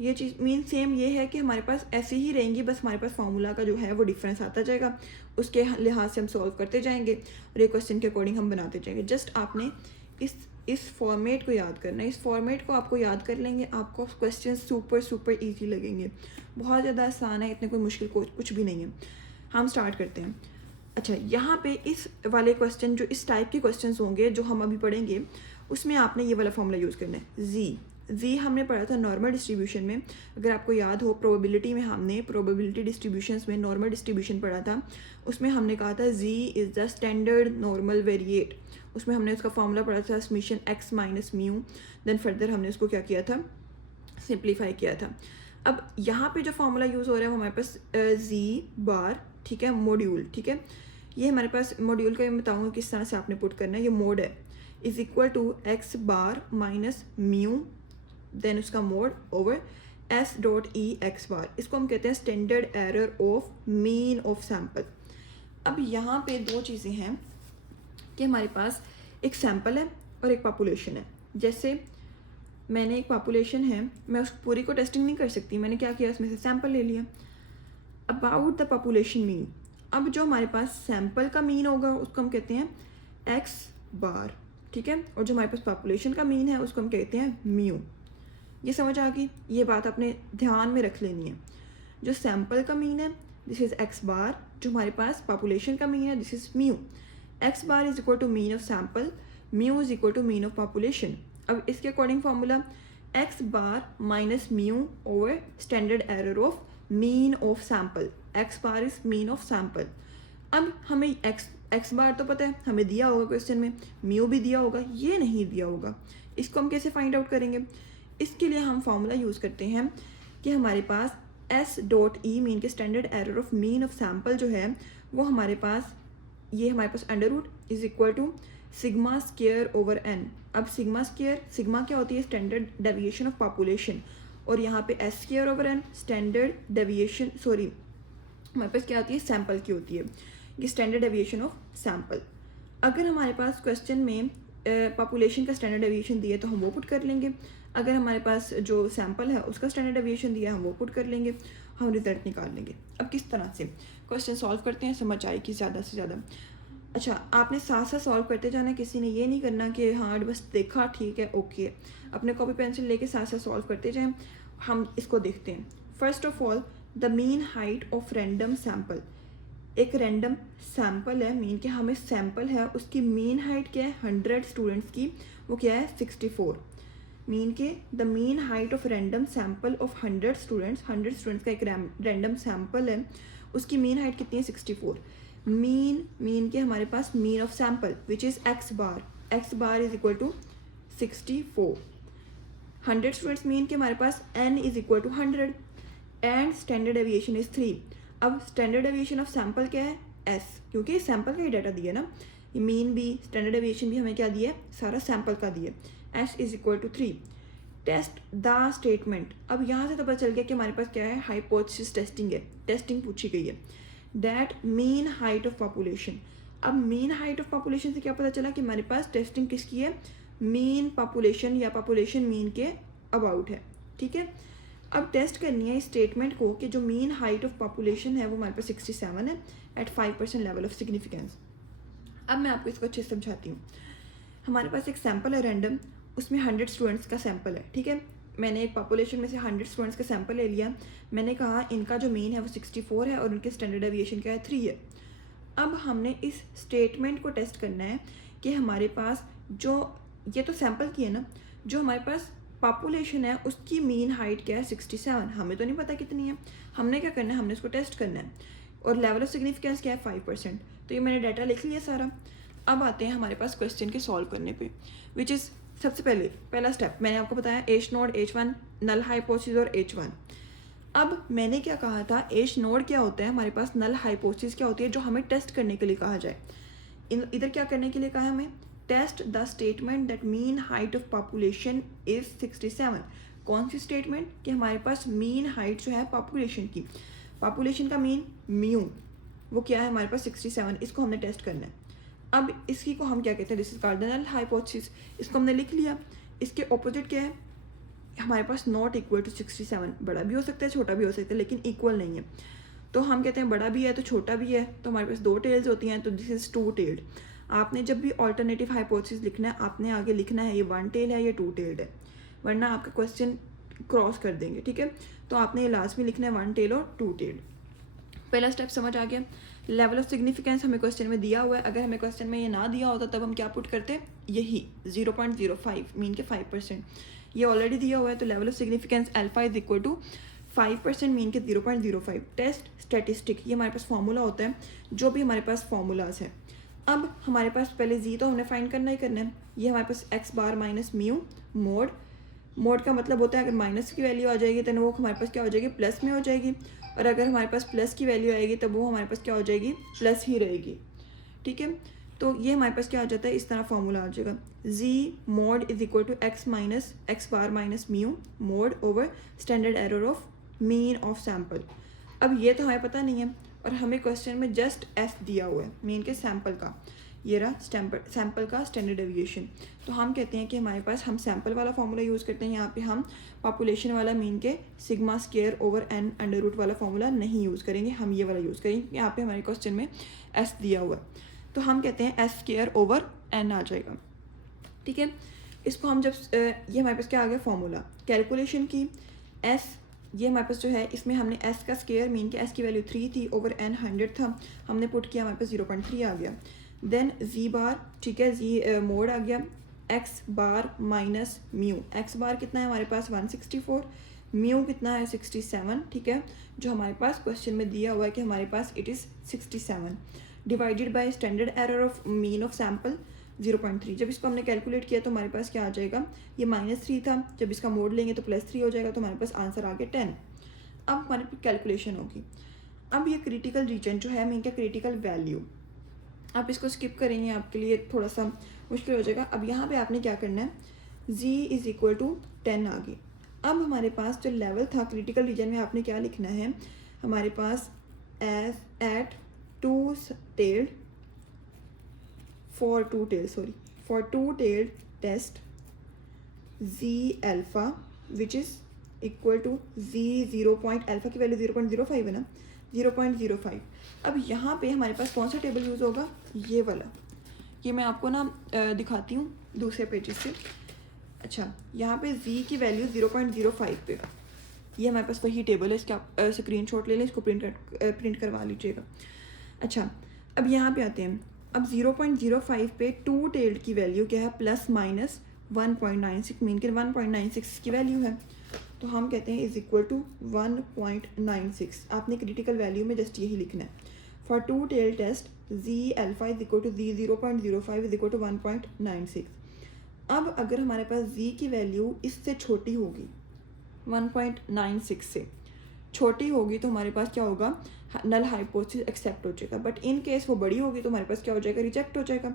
ये चीज़ मीन सेम ये है कि हमारे पास ऐसे ही रहेंगी, बस हमारे पास फार्मूला का जो है वो डिफरेंस आता जाएगा, उसके लिहाज से हम सॉल्व करते जाएंगे और ये क्वेश्चन के अकॉर्डिंग हम बनाते जाएंगे। जस्ट आपने इस फॉर्मेट को याद करना है। इस फॉर्मेट को आपको याद कर लेंगे, आपको क्वेश्चन सुपर इजी लगेंगे, बहुत ज़्यादा आसान है, इतने कोई मुश्किल कुछ भी नहीं है। हम स्टार्ट करते हैं। अच्छा, यहाँ पे इस वाले क्वेश्चन, जो इस टाइप के क्वेश्चंस होंगे जो हम अभी पढ़ेंगे, उसमें आपने ये वाला फॉर्मूला यूज़ करना है। जी हमने पढ़ा था नॉर्मल डिस्ट्रीब्यूशन में, अगर आपको याद हो प्रोबेबिलिटी में हमने प्रोबेबिलिटी डिस्ट्रीब्यूशंस में नॉर्मल डिस्ट्रीब्यूशन पढ़ा था, उसमें हमने कहा था Z is the standard normal variate. उसमें हमने उसका फॉर्मूला पढ़ा था summation x minus mu, then further हमने उसको क्या किया था, सिंप्लीफाई किया था। अब यहाँ पे जो फॉर्मूला यूज़ हो रहा है वो हमारे पास जी बार, ठीक है, मॉड्यूल, ठीक है, ये हमारे पास मॉड्यूल का मैं बताऊँगा किस तरह से आपने पुट करना है। ये मोड है, is equal to x bar minus mu, then उसका mod over S dot E x bar. इसको हम कहते हैं standard error of mean of sample. अब यहाँ पे 2 चीज़ें हैं कि हमारे पास एक सैम्पल है और एक पॉपुलेशन है। जैसे मैंने एक पॉपुलेशन है, मैं उस पूरी को टेस्टिंग नहीं कर सकती, मैंने क्या किया, उसमें से सैम्पल ले लिया। अबाउट द पॉपुलेशन मीन, अब जो हमारे पास सैम्पल का मीन होगा उसको हम कहते हैं एक्स बार, ठीक है, और जो हमारे पास पॉपुलेशन का मीन है उसको हम कहते हैं म्यू। ये समझ आ गई, ये बात आपने ध्यान में रख लेनी है। जो सैम्पल का मीन है दिस इज़ एक्स बार, जो हमारे पास पॉपुलेशन का मीन है this is mu. X bar is equal to mean of sample, mu is equal to mean of population. अब इसके according formula x bar minus mu over standard error of mean of sample. X bar is mean of sample. अब हमें x बार तो पता है, हमें दिया होगा क्वेश्चन में, म्यू भी दिया होगा, ये नहीं दिया होगा, इसको हम कैसे फाइंड आउट करेंगे। इसके लिए हम फार्मूला यूज़ करते हैं कि हमारे पास एस डॉट ई मीन के standard error of mean of sample जो है वो हमारे पास, ये हमारे पास under root is equal to sigma square over n. अब सिग्मा स्क्वायर, सिग्मा क्या होती है, स्टैंडर्ड डेविएशन ऑफ पॉपुलेशन, और यहाँ पे s square over n standard deviation, sorry हमारे पास क्या होती है, सैम्पल की होती है, ये स्टैंडर्ड डेविएशन ऑफ सैम्पल। अगर हमारे पास क्वेश्चन में पॉपुलेशन का स्टैंडर्ड डेविएशन दिया है तो हम वो पुट कर लेंगे, अगर हमारे पास जो सैम्पल है उसका स्टैंडर्ड डेविएशन दिया है हम वो पुट कर लेंगे, हम रिजल्ट निकाल लेंगे। अब किस तरह से क्वेश्चन सॉल्व करते हैं, समझ आएगी ज़्यादा से ज़्यादा। अच्छा, आपने साथ साथ सॉल्व करते जाना है, किसी ने ये नहीं करना कि हाँ बस देखा ठीक है ओके, अपने कॉपी पेंसिल लेके साथ साथ सॉल्व करते जाएं। हम इसको देखते हैं। First of all the mean height of random sample, एक रैंडम सैम्पल है, मीन के हमें सैम्पल है, उसकी मीन हाइट क्या है 100 स्टूडेंट्स की, वो क्या है 64। मीन के the mean height of random sample of 100 students, 100 students का एक रैंडम सैम्पल है, उसकी मीन हाइट कितनी है 64। मीन के हमारे पास mean of sample which is x bar is equal to 64। 100 students mean के हमारे पास n is equal to 100 and standard deviation is 3। अब स्टैंडर्ड डेविएशन ऑफ सैम्पल क्या है s, क्योंकि सैम्पल का ही डाटा दिया ना, ये मीन भी स्टैंडर्ड डेविएशन भी हमें क्या दिया है, सारा सैम्पल का दिया, s is equal to 3। Test the statement, अब यहाँ से तो पता चल गया कि हमारे पास क्या है, हाइपोथेसिस टेस्टिंग है, टेस्टिंग पूछी गई है। That mean height of population, अब मीन हाइट ऑफ पॉपुलेशन से क्या पता चला कि हमारे पास टेस्टिंग किसकी है, मीन पॉपुलेशन या पॉपुलेशन मीन के अबाउट है, ठीक है। अब टेस्ट करनी है इस स्टेटमेंट को कि जो मीन हाइट ऑफ पॉपुलेशन है वो हमारे पास 67 है एट 5% लेवल ऑफ सिग्निफिकेंस। अब मैं आपको इसको अच्छे से समझाती हूँ। हमारे पास एक सैम्पल है रैंडम, उसमें 100 स्टूडेंट्स का सैम्पल है, ठीक है। मैंने एक पॉपुलेशन में से 100 स्टूडेंट्स का सैम्पल ले लिया, मैंने कहा इनका जो मीन है वो 64 है और उनके स्टैंडर्ड डेविएशन क्या है 3 है। अब हमने इस स्टेटमेंट को टेस्ट करना है कि हमारे पास जो ये तो सैम्पल की है ना, जो हमारे पास पॉपुलेशन है उसकी मीन हाइट क्या है 67, हमें तो नहीं पता कितनी है, हमने क्या करना है, हमने इसको टेस्ट करना है। और लेवल ऑफ सिग्निफिकेंस क्या है 5%। तो ये मैंने डाटा लिख लिया सारा। अब आते हैं हमारे पास क्वेश्चन के सॉल्व करने पे, विच इज़ सबसे पहला स्टेप मैंने आपको बताया H naught, H1, null hypothesis और H1। अब मैंने क्या कहा था, एच नोड क्या होता है हमारे पास, नल हाइपोथेसिस क्या होती है जो हमें टेस्ट करने के लिए कहा जाए। इधर क्या करने के लिए कहा है हमें, test the statement that mean height of population is 67। कौन सी स्टेटमेंट, कि हमारे पास मीन हाइट जो है पॉपुलेशन की, पॉपुलेशन का मीन म्यू वो क्या है हमारे पास 67, इसको हमने टेस्ट करना है। अब इसकी को हम क्या कहते हैं, this is called the null hypothesis, इसको हमने लिख लिया। इसके ऑपोजिट क्या है हमारे पास, नॉट इक्वल टू 67, बड़ा भी हो सकता है छोटा भी हो सकता है लेकिन इक्वल नहीं है। तो हम कहते हैं बड़ा भी है तो छोटा भी है, तो हमारे पास 2 टेल्स होती हैं, तो दिस इज 2 टेल्ड। आपने जब भी ऑल्टरनेटिव हाइपोथेसिस लिखना है आपने आगे लिखना है ये 1 टेल है या 2 टेल्ड है, वरना आपका क्वेश्चन क्रॉस कर देंगे, ठीक है। तो आपने ये लास्ट में लिखना है 1 टेल और 2 टेल्ड। पहला स्टेप समझ आ गया। लेवल ऑफ सिग्निफिकेंस हमें क्वेश्चन में दिया हुआ है, अगर हमें क्वेश्चन में ये ना दिया होता तब हम क्या पुट करते, यही 0.05 मीन के 5%, ये ऑलरेडी दिया हुआ है। तो level of significance alpha is equal to 5% mean के 0.05। टेस्ट स्टैटिस्टिक, ये हमारे पास फॉर्मूला होता है, जो भी हमारे पास फॉर्मूलाज है। अब हमारे पास पहले जी तो हमने फाइंड करना ही करना है, ये हमारे पास x bar minus mu mode, mode का मतलब होता है अगर माइनस की वैल्यू आ जाएगी तो वो हमारे पास क्या हो जाएगी, प्लस में हो जाएगी, और अगर हमारे पास प्लस की वैल्यू आएगी तब वो हमारे पास क्या हो जाएगी, प्लस ही रहेगी, ठीक है। तो ये हमारे पास क्या हो जाता है, इस तरह फॉर्मूला आ जाएगा, Z mod is equal to x minus x bar minus mu mod over standard error of mean of sample. अब ये तो हमें पता नहीं है और हमें क्वेश्चन में जस्ट एस दिया हुआ है मीन के सैम्पल का, ये रहा सैम्पल का स्टैंडर्ड डेविएशन। तो हम कहते हैं कि हमारे पास हम सैम्पल वाला फॉर्मूला यूज़ करते हैं, यहाँ पे हम पॉपुलेशन वाला मीन के sigma square over n under root वाला फॉर्मूला नहीं यूज़ करेंगे, हम ये वाला यूज़ करेंगे। यहाँ पे हमारे क्वेश्चन में एस दिया हुआ है तो हम कहते हैं एस स्क्वायर ओवर एन आ जाएगा, ठीक है। इसको हम जब ये हमारे पास क्या आ गया फॉर्मूला कैलकुलेशन की, एस ये हमारे पास जो है इसमें हमने एस का स्क्वायर मीन के एस की वैल्यू 3 थी ओवर एन 100 था, हमने पुट किया हमारे पास 0.3 आ गया। देन जी बार, ठीक है, जी मोड आ गया x bar minus mu, x बार कितना है हमारे पास 164, म्यू कितना है 67, ठीक है, जो हमारे पास क्वेश्चन में दिया हुआ है कि हमारे पास it is 67 divided by standard error of mean of sample 0.3। जब इसको हमने कैलकुलेट किया तो हमारे पास क्या आ जाएगा, ये -3 था, जब इसका मोड लेंगे तो +3 हो जाएगा, तो हमारे पास आंसर आ गया 10। अब हमारे पास कैलकुलेशन होगी। अब ये क्रिटिकल रीजन जो है मीन का क्रिटिकल वैल्यू, आप इसको स्किप करेंगे आपके लिए थोड़ा सा मुश्किल हो जाएगा। अब यहाँ पे आपने क्या करना है, z इज़ इक्वल टू 10 आ गई। अब हमारे पास जो लेवल था क्रिटिकल रीजन में आपने क्या लिखना है, हमारे पास as at two tailed for two tailed test z alpha which is equal to z 0. Alpha की वैल्यू 0.05 है ना, 0.05। अब यहाँ पे हमारे पास कौन सा टेबल यूज़ होगा, ये वाला, ये मैं आपको ना दिखाती हूँ दूसरे पेजेस से। अच्छा, यहाँ पे z की वैल्यू 0.05 पे, ये हमारे पास वही टेबल है, इसका आप स्क्रीनशॉट ले लें, इसको प्रिंट करवा लीजिएगा। अच्छा, अब यहाँ पे आते हैं। अब 0.05 पे टू टेल्ड की वैल्यू क्या है, प्लस माइनस 1.96 मीन के 1.96 की वैल्यू है, तो हम कहते हैं इज इक्वल टू 1.96। आपने क्रिटिकल वैल्यू में जस्ट यही लिखना है, for two tail test z alpha is equal to z 0.05 is equal to 1.96। अब अगर हमारे पास जी की वैल्यू इससे छोटी होगी, 1.96 से छोटी होगी, तो हमारे पास क्या होगा, नल हाइपोथेसिस एक्सेप्ट हो जाएगा। बट इन केस वो बड़ी होगी तो हमारे पास क्या हो जाएगा, रिजेक्ट हो जाएगा।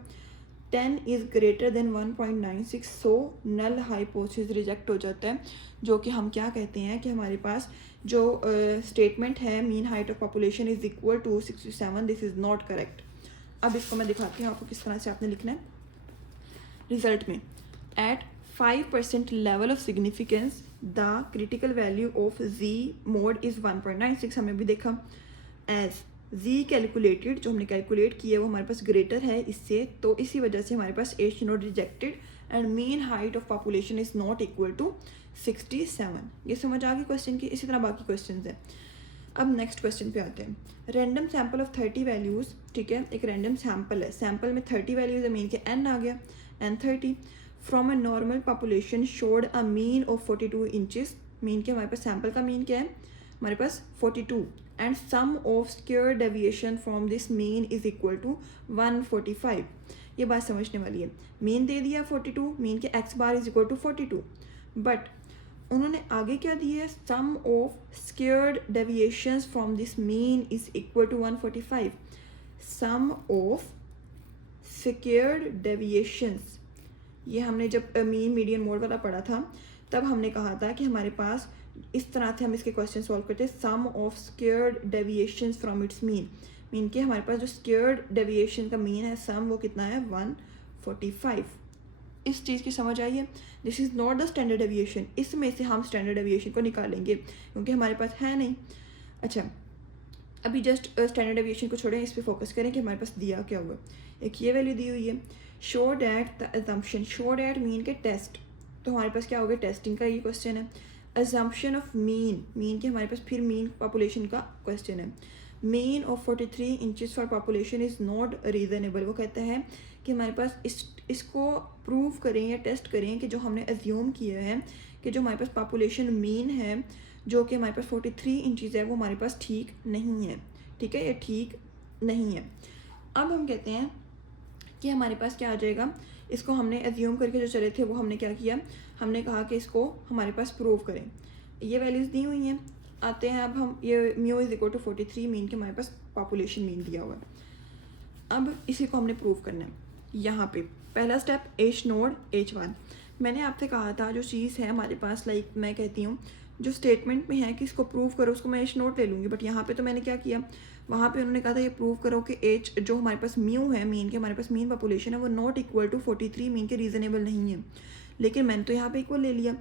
10 is greater than 1.96, so null hypothesis reject हो जाता है, जो कि हम क्या कहते हैं कि हमारे पास जो स्टेटमेंट है mean height of population is equal to 67, this is not correct. अब इसको मैं दिखाती हूँ आपको किस तरह से आपने लिखना है। रिजल्ट में at 5% level of significance the critical value of z mod is 1.96, हमें भी देखा। एज जी कैलकुलेटेड, जो हमने कैलकुलेट किया है वो हमारे पास ग्रेटर है इससे, तो इसी वजह से हमारे पास H not rejected and mean height of population is not equal to 67। ये समझ आ गई क्वेश्चन की। इसी तरह बाकी क्वेश्चन हैं। अब नेक्स्ट क्वेश्चन पे आते हैं। रैंडम सैम्पल ऑफ 30 वैल्यूज़, ठीक है, एक रैंडम सैम्पल है, सैम्पल में 30 वैल्यूज़ है, मीन के n आ गया, n 30 from a normal population showed a mean of 42 inches. Mean के हमारे पास सैम्पल का मीन क्या है हमारे पास 42 and sum of square deviation from this mean is equal to 145। ये बात समझने वाली है। मीन दे दिया 42, मीन के x bar is equal to 42, but उन्होंने आगे क्या दिया है, sum of squared deviations from this mean is equal to 145। Sum of squared deviations, ये हमने जब मीन मीडियन मोड वाला पढ़ा था तब हमने कहा था कि हमारे पास इस तरह से हम इसके क्वेश्चन सॉल्व करते हैं। Sum of squared deviations from its mean, mean के हमारे पास जो स्क्वायर्ड डेविएशन का मीन है सम वो कितना है 145। इस चीज़ की समझ आई है। This is not the standard deviation, इसमें से हम स्टैंडर्ड डेविएशन को निकालेंगे क्योंकि हमारे पास है नहीं। अच्छा, अभी जस्ट स्टैंडर्ड डेविएशन को छोड़ें, इस पर फोकस करें कि हमारे पास दिया क्या हुआ। एक ये वैल्यू दी हुई है, show that the assumption, show that mean के टेस्ट, तो हमारे पास क्या हो गया, टेस्टिंग का ये क्वेश्चन है। अजम्पशन ऑफ मीन, मीन के हमारे पास फिर मीन पॉपुलेशन का क्वेश्चन है। Mean of 43 inches for population is not reasonable. वो कहता है कि हमारे पास इसको प्रूव करें या टेस्ट करें कि जो हमने एज्यूम किया है कि जो हमारे पास पॉपुलेशन मीन है जो कि हमारे पास 43 इंचेस है वो हमारे पास ठीक नहीं है। ठीक है, ये ठीक नहीं है। अब हम कहते हैं कि हमारे पास क्या आ जाएगा, इसको हमने एज्यूम करके जो चले थे वो हमने क्या किया, हमने कहा कि इसको हमारे पास प्रूव करें। ये वैल्यूज़ दी हुई हैं, आते हैं अब हम, ये mu is equal to 43 mean के हमारे पास पॉपुलेशन मीन दिया हुआ है। अब इसी को हमने प्रूव करना है। यहाँ पे पहला स्टेप एच नोड H1। मैंने आपसे कहा था जो चीज़ है हमारे पास, लाइक मैं कहती हूँ जो स्टेटमेंट में है कि इसको प्रूव करो उसको मैं एच नोड ले लूँगी, बट यहाँ पे तो मैंने क्या किया, वहाँ पे उन्होंने कहा था ये प्रूव करो कि एच जो हमारे पास म्यू है मीन के हमारे पास मीन पॉपुलेशन है वो नॉट इक्वल टू 43 मीन के रीजनेबल नहीं है, लेकिन मैंने तो यहाँ पे इक्वल ले लिया।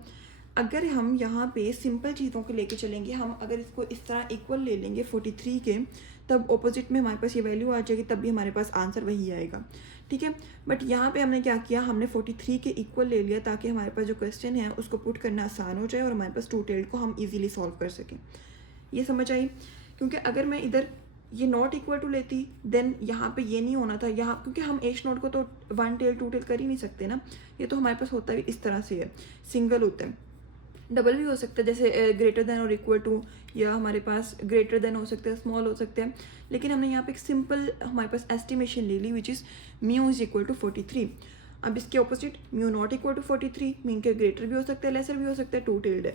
अगर हम यहाँ पे सिंपल चीज़ों को लेके चलेंगे, हम अगर इसको इस तरह इक्वल ले लेंगे 43 के, तब ऑपोजिट में हमारे पास ये वैल्यू आ जाएगी, तब भी हमारे पास आंसर वही आएगा। ठीक है, बट यहाँ पे हमने क्या किया, हमने 43 के इक्वल ले लिया ताकि हमारे पास जो क्वेश्चन है उसको पुट करना आसान हो जाए और हमारे पास टू टेल्ड को हम इजीली सॉल्व कर सकें। ये समझ आई? क्योंकि अगर मैं इधर ये नॉट इक्वल टू लेती देन यहाँ पे ये नहीं होना था यहाँ, क्योंकि हम एच नोट को तो वन टेल टू टेल कर ही नहीं सकते ना, ये तो हमारे पास होता है इस तरह से है, सिंगल होता है। डबल भी हो सकता है, जैसे ग्रेटर देन और इक्वल टू, या हमारे पास ग्रेटर देन हो सकते हैं, स्मॉल हो सकते हैं, लेकिन हमने यहाँ पे एक सिंपल हमारे पास एस्टिमेशन ले ली which is mu is equal to 43। अब इसके opposite mu not equal to 43 mean के ग्रेटर भी हो सकता है लेसर भी हो सकता है, टू टेल्ड है।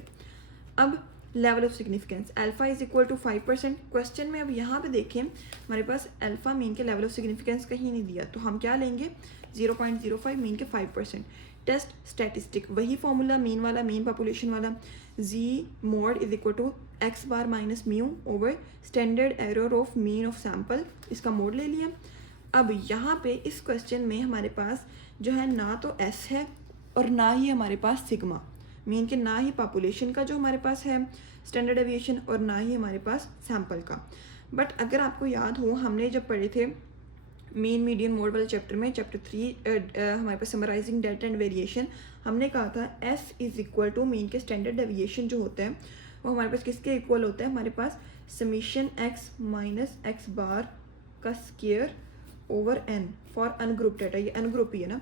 अब level of significance alpha is equal to 5%। Question में अब यहाँ पे देखें हमारे पास अल्फा मीन के लेवल ऑफ सिग्निफिकेंस कहीं नहीं दिया, तो हम क्या लेंगे 0.05 मीन के 5%। टेस्ट स्टैटिस्टिक वही फॉर्मूला मीन वाला, मीन पॉपुलेशन वाला, Z mod is equal to x bar minus mu over standard error of mean of sample, इसका मोड ले लिया। अब यहाँ पे इस क्वेश्चन में हमारे पास जो है ना तो एस है और ना ही हमारे पास सिग्मा, मीन के ना ही पॉपुलेशन का जो हमारे पास है स्टैंडर्ड डेविएशन और ना ही हमारे पास सैम्पल का। बट अगर आपको याद हो हमने जब पढ़े थे मीन मीडियन मोड वाले चैप्टर में, चैप्टर 3 हमारे पास समराइजिंग डेटा एंड वेरिएशन, हमने कहा था s is equal to mean के स्टैंडर्ड डेविएशन जो होता है वो हमारे पास किसके इक्वल होता है, हमारे पास summation x minus x bar का square over n for ungroup data, ये अनग्रुप ही है ना,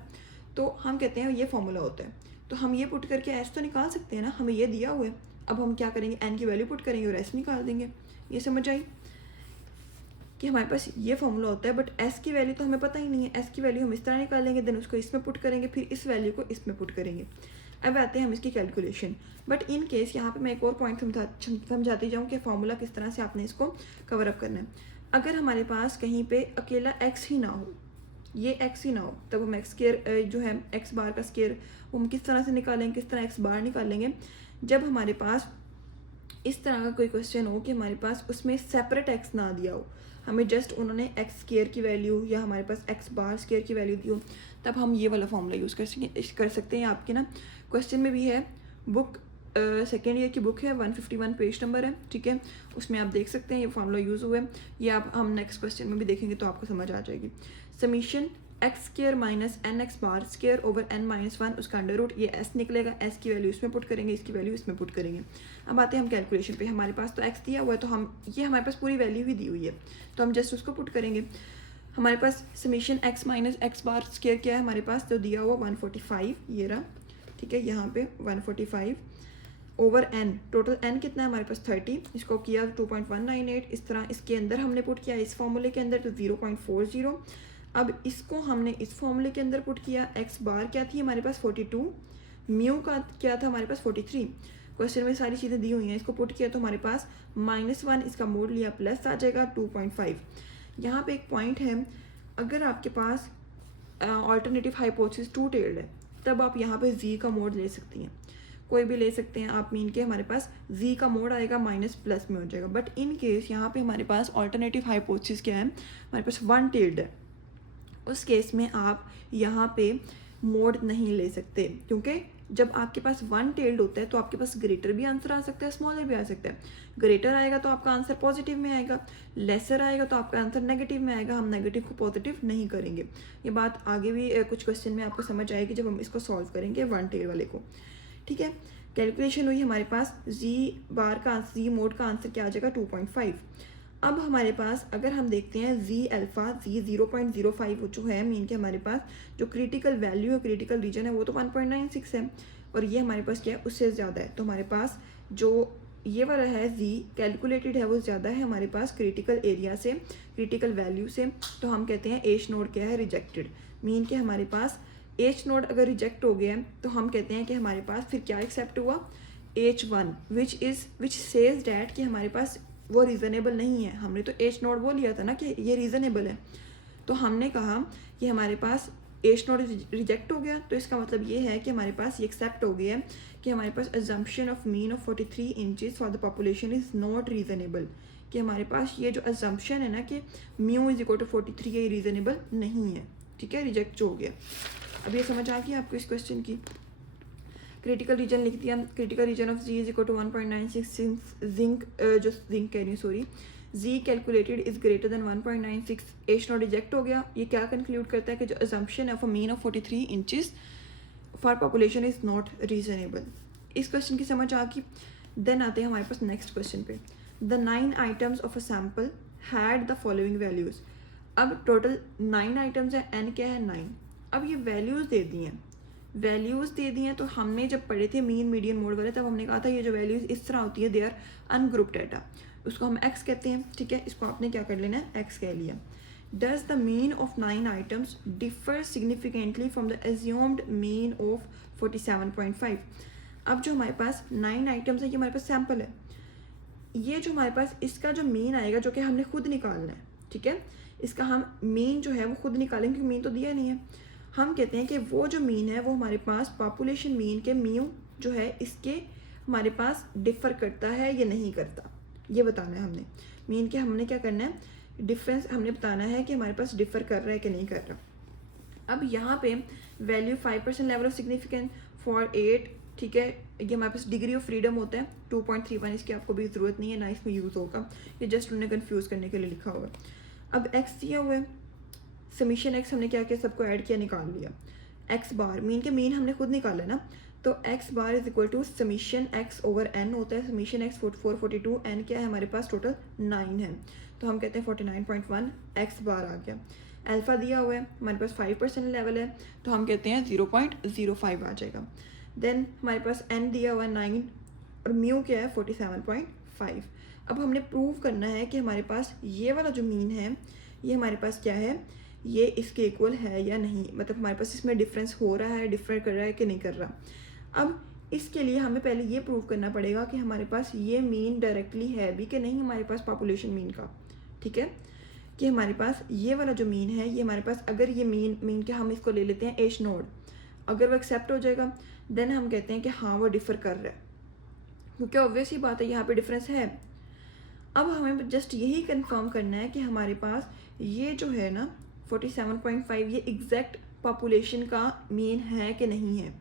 तो हम कहते हैं ये फॉर्मूला होता है। तो हम ये पुट करके एस तो निकाल सकते हैं ना, हमें ये दिया हुआ है, अब हम क्या करेंगे एन की वैल्यू पुट करेंगे और एस निकाल देंगे। ये समझ आई कि हमारे पास ये फॉर्मूला होता है, बट एस की वैल्यू तो हमें पता ही नहीं है, एस की वैल्यू हम इस तरह निकालेंगे, देन उसको इसमें पुट करेंगे, फिर इस वैल्यू को इसमें पुट करेंगे। अब आते हैं हम इसकी कैलकुलेशन, बट इन केस यहाँ पे मैं एक और पॉइंट समझाती जाऊँ कि फॉर्मूला किस तरह से आपने इसको कवर अप करना है। अगर हमारे पास कहीं पे अकेला एक्स ही ना हो, ये एक्स ही ना हो, तब हम एक्स स्क्वायर जो है एक्स बार का स्क्वायर वो हम किस तरह से निकालेंगे, किस तरह एक्स बार निकालेंगे, जब हमारे पास इस तरह का कोई क्वेश्चन हो कि हमारे पास उसमें सेपरेट एक्स ना दिया हो, हमें जस्ट उन्होंने एक्स स्क्वायर की वैल्यू या हमारे पास एक्स बार स्क्वायर की वैल्यू दी हो, तब हम ये वाला फॉर्मूला यूज़ कर सकते हैं। आपके ना क्वेश्चन में भी है, बुक सेकेंड ईयर की बुक है, 151 पेज नंबर है, ठीक है, उसमें आप देख सकते हैं ये फॉर्मूला यूज़ हुआ है। ये आप हम नेक्स्ट क्वेश्चन में भी देखेंगे तो आपको समझ आ जाएगी। Summation x square minus n x bar square over n minus 1 उसका अंडर रूट, ये एस निकलेगा, एस की वैल्यू इसमें पुट करेंगे, इसकी वैल्यू इसमें पुट करेंगे। अब आते हैं हम कैलकुलेशन पे, हमारे पास तो एक्स दिया हुआ है तो हम ये हमारे पास पूरी वैल्यू ही दी हुई है तो हम जस्ट उसको पुट करेंगे। हमारे पास summation x minus x bar square क्या है हमारे पास, तो दिया हुआ 145 ये रहा, ठीक है, यहाँ पे 145 ओवर n, टोटल n कितना है हमारे पास 30, इसको किया 2.198, इस तरह इसके अंदर हमने पुट किया इस फॉर्मूले के अंदर तो 0.40, अब इसको हमने इस फॉर्मूले के अंदर पुट किया, x बार क्या थी हमारे पास 42, म्यू का क्या था हमारे पास 43, क्वेश्चन में सारी चीज़ें दी हुई हैं, इसको पुट किया तो हमारे पास -1, इसका मोड लिया प्लस आ जाएगा 2.5। यहाँ पे एक पॉइंट है, अगर आपके पास ऑल्टरनेटिव हाइपोथेसिस टू टेल्ड है तब आप यहाँ पे z का मोड ले सकती हैं, कोई भी ले सकते हैं आप, मीन के हमारे पास z का मोड आएगा माइनस प्लस में हो जाएगा। बट इन केस यहाँ पे हमारे पास ऑल्टरनेटिव हाइपोथेसिस क्या है, हमारे पास वन टेल्ड है, उस केस में आप यहाँ पे मोड नहीं ले सकते, क्योंकि जब आपके पास वन टेल्ड होता है तो आपके पास ग्रेटर भी आंसर आ सकता है, स्मॉलर भी आ सकता है। ग्रेटर आएगा तो आपका आंसर पॉजिटिव में आएगा, लेसर आएगा तो आपका आंसर नेगेटिव में आएगा, हम नेगेटिव को पॉजिटिव नहीं करेंगे। ये बात आगे भी कुछ क्वेश्चन में आपको समझ आएगी जब हम इसको सॉल्व करेंगे वन टेल वाले को, ठीक है। कैलकुलेशन हुई हमारे पास जी बार का जी मोड का आंसर क्या आ जाएगा 2.5। अब हमारे पास अगर हम देखते हैं जी अल्फ़ा जी 0.05 जो है, मीन के हमारे पास जो क्रिटिकल वैल्यू है, क्रिटिकल रीजन है वो तो 1.96 है, और ये हमारे पास क्या है उससे ज़्यादा है, तो हमारे पास जो ये वाला है जी कैलकुलेटेड है वो ज़्यादा है हमारे पास क्रिटिकल एरिया से, क्रिटिकल वैल्यू से, तो हम कहते हैं एच नोड क्या है रिजेक्टेड, मीन के हमारे पास एच नोड अगर रिजेक्ट हो गया है तो हम कहते हैं कि हमारे पास फिर क्या एक्सेप्ट हुआ H1 विच सेज डैट कि हमारे पास वो रीज़नेबल नहीं है। हमने तो एच नोड वो लिया था ना कि ये रीज़नेबल है, तो हमने कहा कि हमारे पास एच नोड रिजेक्ट हो गया, तो इसका मतलब ये है कि हमारे पास ये एक्सेप्ट हो गया है कि हमारे पास assumption of mean of 43 inches for the population is not reasonable, कि हमारे पास ये जो अजम्पशन है ना कि म्यू इज इक्वल टू 43 ये रीज़नेबल नहीं है, ठीक है, रिजेक्ट हो गया। अब ये समझ आ गई आपको इस क्वेश्चन की। क्रिटिकल रीजन लिख दिया, critical region of z is equal to 1.96 zinc, जो जिंक कह रही हूँ sorry, z calculated is greater than 1.96, h naught reject हो गया। ये क्या कंक्लूड करता है कि जो अजम्पशन है of a mean of 43 inches for population is not reasonable. इस क्वेश्चन की समझ आ गई। देन आते हैं हमारे पास नेक्स्ट क्वेश्चन पे, the 9 items of a sample had the following values. अब टोटल 9 आइटम्स है, एन क्या है 9। अब ये वैल्यूज़ दे दी हैं, वैल्यूज़ दे दी हैं, तो हमने जब पढ़े थे मीन मीडियन मोड वाले तब हमने कहा था ये जो वैल्यूज़ इस तरह होती है दे आर अनग्रुप डाटा, उसको हम एक्स कहते हैं, ठीक है, इसको आपने क्या कर लेना है एक्स कह लिया। Does the mean of 9 items differ significantly from the assumed mean of 47.5। अब जो हमारे पास 9 आइटम्स है ये हमारे पास सैम्पल है, ये जो हमारे पास इसका जो मीन आएगा जो कि हमने खुद निकालना है, ठीक है, इसका हम मीन जो है वो खुद निकालेंगे क्योंकि मीन तो दिया नहीं है। हम कहते हैं कि वो जो मीन है वो हमारे पास पॉपुलेशन मीन के म्यू जो है इसके हमारे पास डिफ़र करता है या नहीं करता, ये बताना है हमने। मीन के हमने क्या करना है, डिफरेंस हमने बताना है कि हमारे पास डिफ़र कर रहा है कि नहीं कर रहा। अब यहाँ पे value 5% level of significance for 8, ठीक है, ये हमारे पास डिग्री ऑफ फ्रीडम होता है 2.31, इसकी आपको भी ज़रूरत नहीं है, ना इसमें यूज़ होगा, ये जस्ट उन्हें कन्फ्यूज़ करने के लिए लिखा होगा। अब एक्स दिया हुआ है, समीशन एक्स हमने क्या किया, सबको ऐड किया निकाल लिया। एक्स बार मीन के मीन हमने खुद निकाला ना, तो x bar is equal to summation x over n होता है, समीशन एक्स 4442, एन क्या है हमारे पास टोटल 9 है, तो हम कहते हैं 49.1 एक्स बार आ गया। अल्फ़ा दिया हुआ है हमारे पास 5% लेवल है, तो हम कहते हैं 0.05 आ जाएगा। देन हमारे पास एन दिया हुआ है 9 और म्यू क्या है 47.5। अब हमने प्रूव करना है कि हमारे पास ये वाला जो मीन है ये हमारे पास क्या है, ये इसके इक्वल है या नहीं, मतलब हमारे पास इसमें डिफरेंस हो रहा है, डिफर कर रहा है कि नहीं कर रहा। अब इसके लिए हमें पहले ये प्रूव करना पड़ेगा कि हमारे पास ये मीन डायरेक्टली है भी कि नहीं हमारे पास पॉपुलेशन मीन का, ठीक है, कि हमारे पास ये वाला जो मीन है ये हमारे पास अगर ये मीन के हम इसको ले लेते हैं एच नोड, अगर वो एक्सेप्ट हो जाएगा देन हम कहते हैं कि हाँ वो डिफ़र कर रहा है, क्योंकि ऑब्वियस ही बात है यहाँ पे डिफरेंस है। अब हमें जस्ट यही कंफर्म करना है कि हमारे पास ये जो है ना 47.5 ये एग्जैक्ट पॉपुलेशन का मीन है कि नहीं है।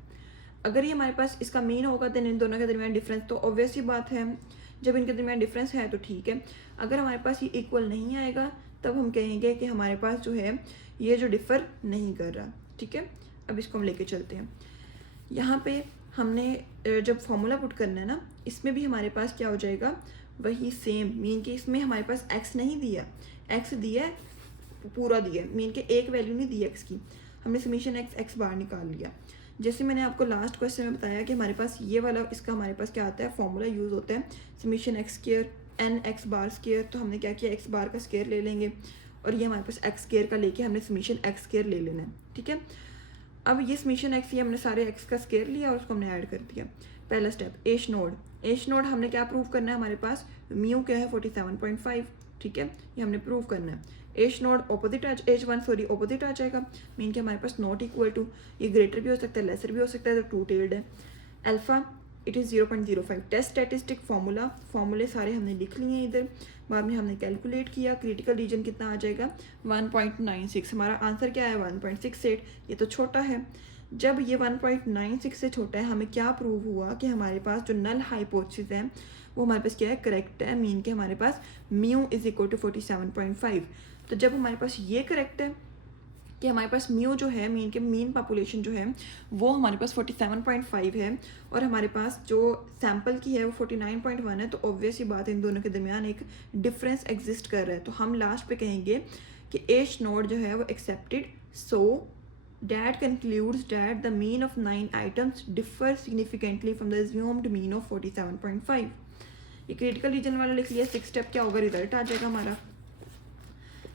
अगर ये हमारे पास इसका मीन होगा तो इन दोनों के दरमियान डिफरेंस, तो ऑब्वियस ही बात है जब इनके दरमियान डिफरेंस है तो ठीक है। अगर हमारे पास ये इक्वल नहीं आएगा तब हम कहेंगे कि हमारे पास जो है ये जो डिफ़र नहीं कर रहा, ठीक है। अब इसको हम लेके चलते हैं। यहाँ पे हमने जब फॉर्मूला पुट करना है ना, इसमें भी हमारे पास क्या हो जाएगा वही सेम मीन के, इसमें हमारे पास एक्स नहीं दिया, एक्स दिया है पूरा दिया है, मीन के एक वैल्यू नहीं दी एक्स की, हमने समीशन एक्स बार निकाल लिया। जैसे मैंने आपको लास्ट क्वेश्चन में बताया कि हमारे पास ये वाला, इसका हमारे पास क्या आता है, फॉर्मूला यूज़ होता है summation x square n x bar square. तो हमने क्या किया, एक्स बार का स्क्वायर ले लेंगे और ये हमारे पास एक्स स्क्वायर का लेके हमने समीशन एक्स स्क्वायर ले लेना है, ठीक है। अब ये समीशन एक्स, ये हमने सारे एक्स का स्क्वायर लिया और उसको हमने ऐड कर दिया। पहला स्टेप एच नोड हमने क्या प्रूव करना है, हमारे पास म्यू क्या है 47.5, ठीक है, ये हमने प्रूव करना है। एच नोड ऑपोजिट ऑपोजिट आ जाएगा, मीन के हमारे पास नॉट इक्वल टू, ये ग्रेटर भी हो सकता है लेसर भी हो सकता है, तो टू टेल्ड है। Alpha it is 0.05। Test statistic फॉर्मूले सारे हमने लिख लिए हैं इधर, बाद में हमने कैलकुलेट किया, क्रिटिकल रीजन कितना आ जाएगा 1.96। हमारा आंसर क्या है 1.68, ये तो छोटा है। जब ये 1.96 से छोटा है, हमें क्या प्रूव हुआ कि हमारे पास जो नल हाइपोथेसिस है वो हमारे पास क्या है, करेक्ट है, मीन के हमारे पास म्यू इज इक्वल टू 47.5। तो जब हमारे पास ये करेक्ट है कि हमारे पास म्यू जो है, मीन के मीन पॉपुलेशन जो है वो हमारे पास 47.5 है और हमारे पास जो सैम्पल की है वो 49.1 है, तो ऑब्वियस ही बात है इन दोनों के दरमियान एक डिफरेंस एग्जिस्ट कर रहा है। तो हम लास्ट पे कहेंगे कि एच नोड जो है वो accepted, so that concludes that the mean of 9 items differ significantly from the assumed mean of 47.5। ये क्रिटिकल रीजन वाला लिख लिया। 6 स्टेप क्या होगा, रिजल्ट आ जाएगा हमारा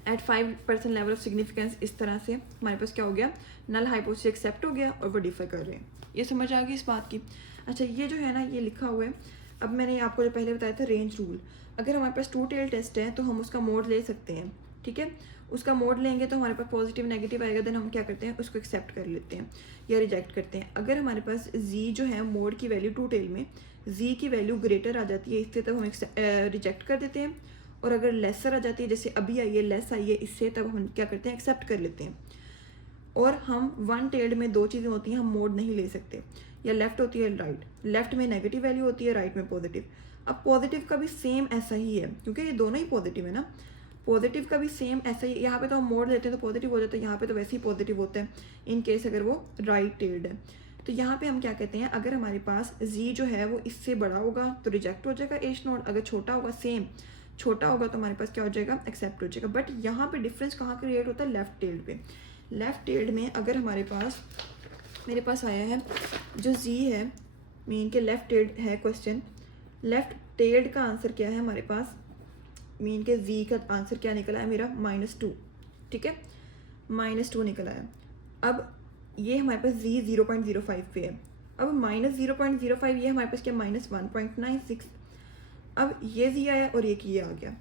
एट 5% लेवल ऑफ सिग्निफिकेंस। इस तरह से हमारे पास क्या हो गया, नल हाइपोथेसिस एक्सेप्ट हो गया और वो डिफर कर रहे हैं। ये समझ आ गई इस बात की। अच्छा, ये जो है ना, ये लिखा हुआ है। अब मैंने आपको जो पहले बताया था रेंज रूल, अगर हमारे पास टू टेल टेस्ट है तो हम उसका मोड ले सकते हैं, ठीक है। उसका मोड लेंगे तो हमारे पास पॉजिटिव नेगेटिव आएगा, देन हम क्या करते हैं, उसको एक्सेप्ट कर लेते हैं या रिजेक्ट करते हैं। अगर हमारे पास जी जो है मोड की वैल्यू टू टेल में जी की वैल्यू ग्रेटर आ जाती है, इससे तब हम रिजेक्ट कर देते हैं, और अगर लेसर आ जाती है, जैसे अभी आई है लेस आई है इससे, तब हम क्या करते हैं, एक्सेप्ट कर लेते हैं। और हम वन टेल्ड में दो चीज़ें होती हैं, हम मोड नहीं ले सकते, या लेफ्ट होती है राइट, लेफ्ट में नेगेटिव वैल्यू होती है, राइट में पॉजिटिव। अब पॉजिटिव का भी सेम ऐसा ही है, क्योंकि ये दोनों ही पॉजिटिव है ना, पॉजिटिव का भी सेम ऐसा ही। यहाँ पे तो हम मोड लेते हैं तो पॉजिटिव हो जाता है, यहाँ पे तो वैसे ही पॉजिटिव होता है इन केस अगर वो राइट टेल्ड है। तो यहाँ पे हम क्या कहते हैं, अगर हमारे पास जी जो है वो इससे बड़ा होगा तो रिजेक्ट हो जाएगा एच नोड, अगर छोटा होगा सेम छोटा होगा तो हमारे पास क्या हो जाएगा, एक्सेप्ट हो जाएगा। बट यहाँ पे डिफरेंस कहाँ क्रिएट होता है, लेफ्ट टेल्ड पे। लेफ्ट टेल्ड में अगर हमारे पास, मेरे पास आया है जो जी है, मीन के लेफ्ट टेल्ड है क्वेश्चन, लेफ्ट टेल्ड का आंसर क्या है हमारे पास, मीन के जी का आंसर क्या निकला है मेरा -2, ठीक है, -2 निकला है। अब ये हमारे पास जी 0.05 पे है, अब -0.05 ये हमारे पास क्या -1.96। अब ये जी आया और ये आ गया।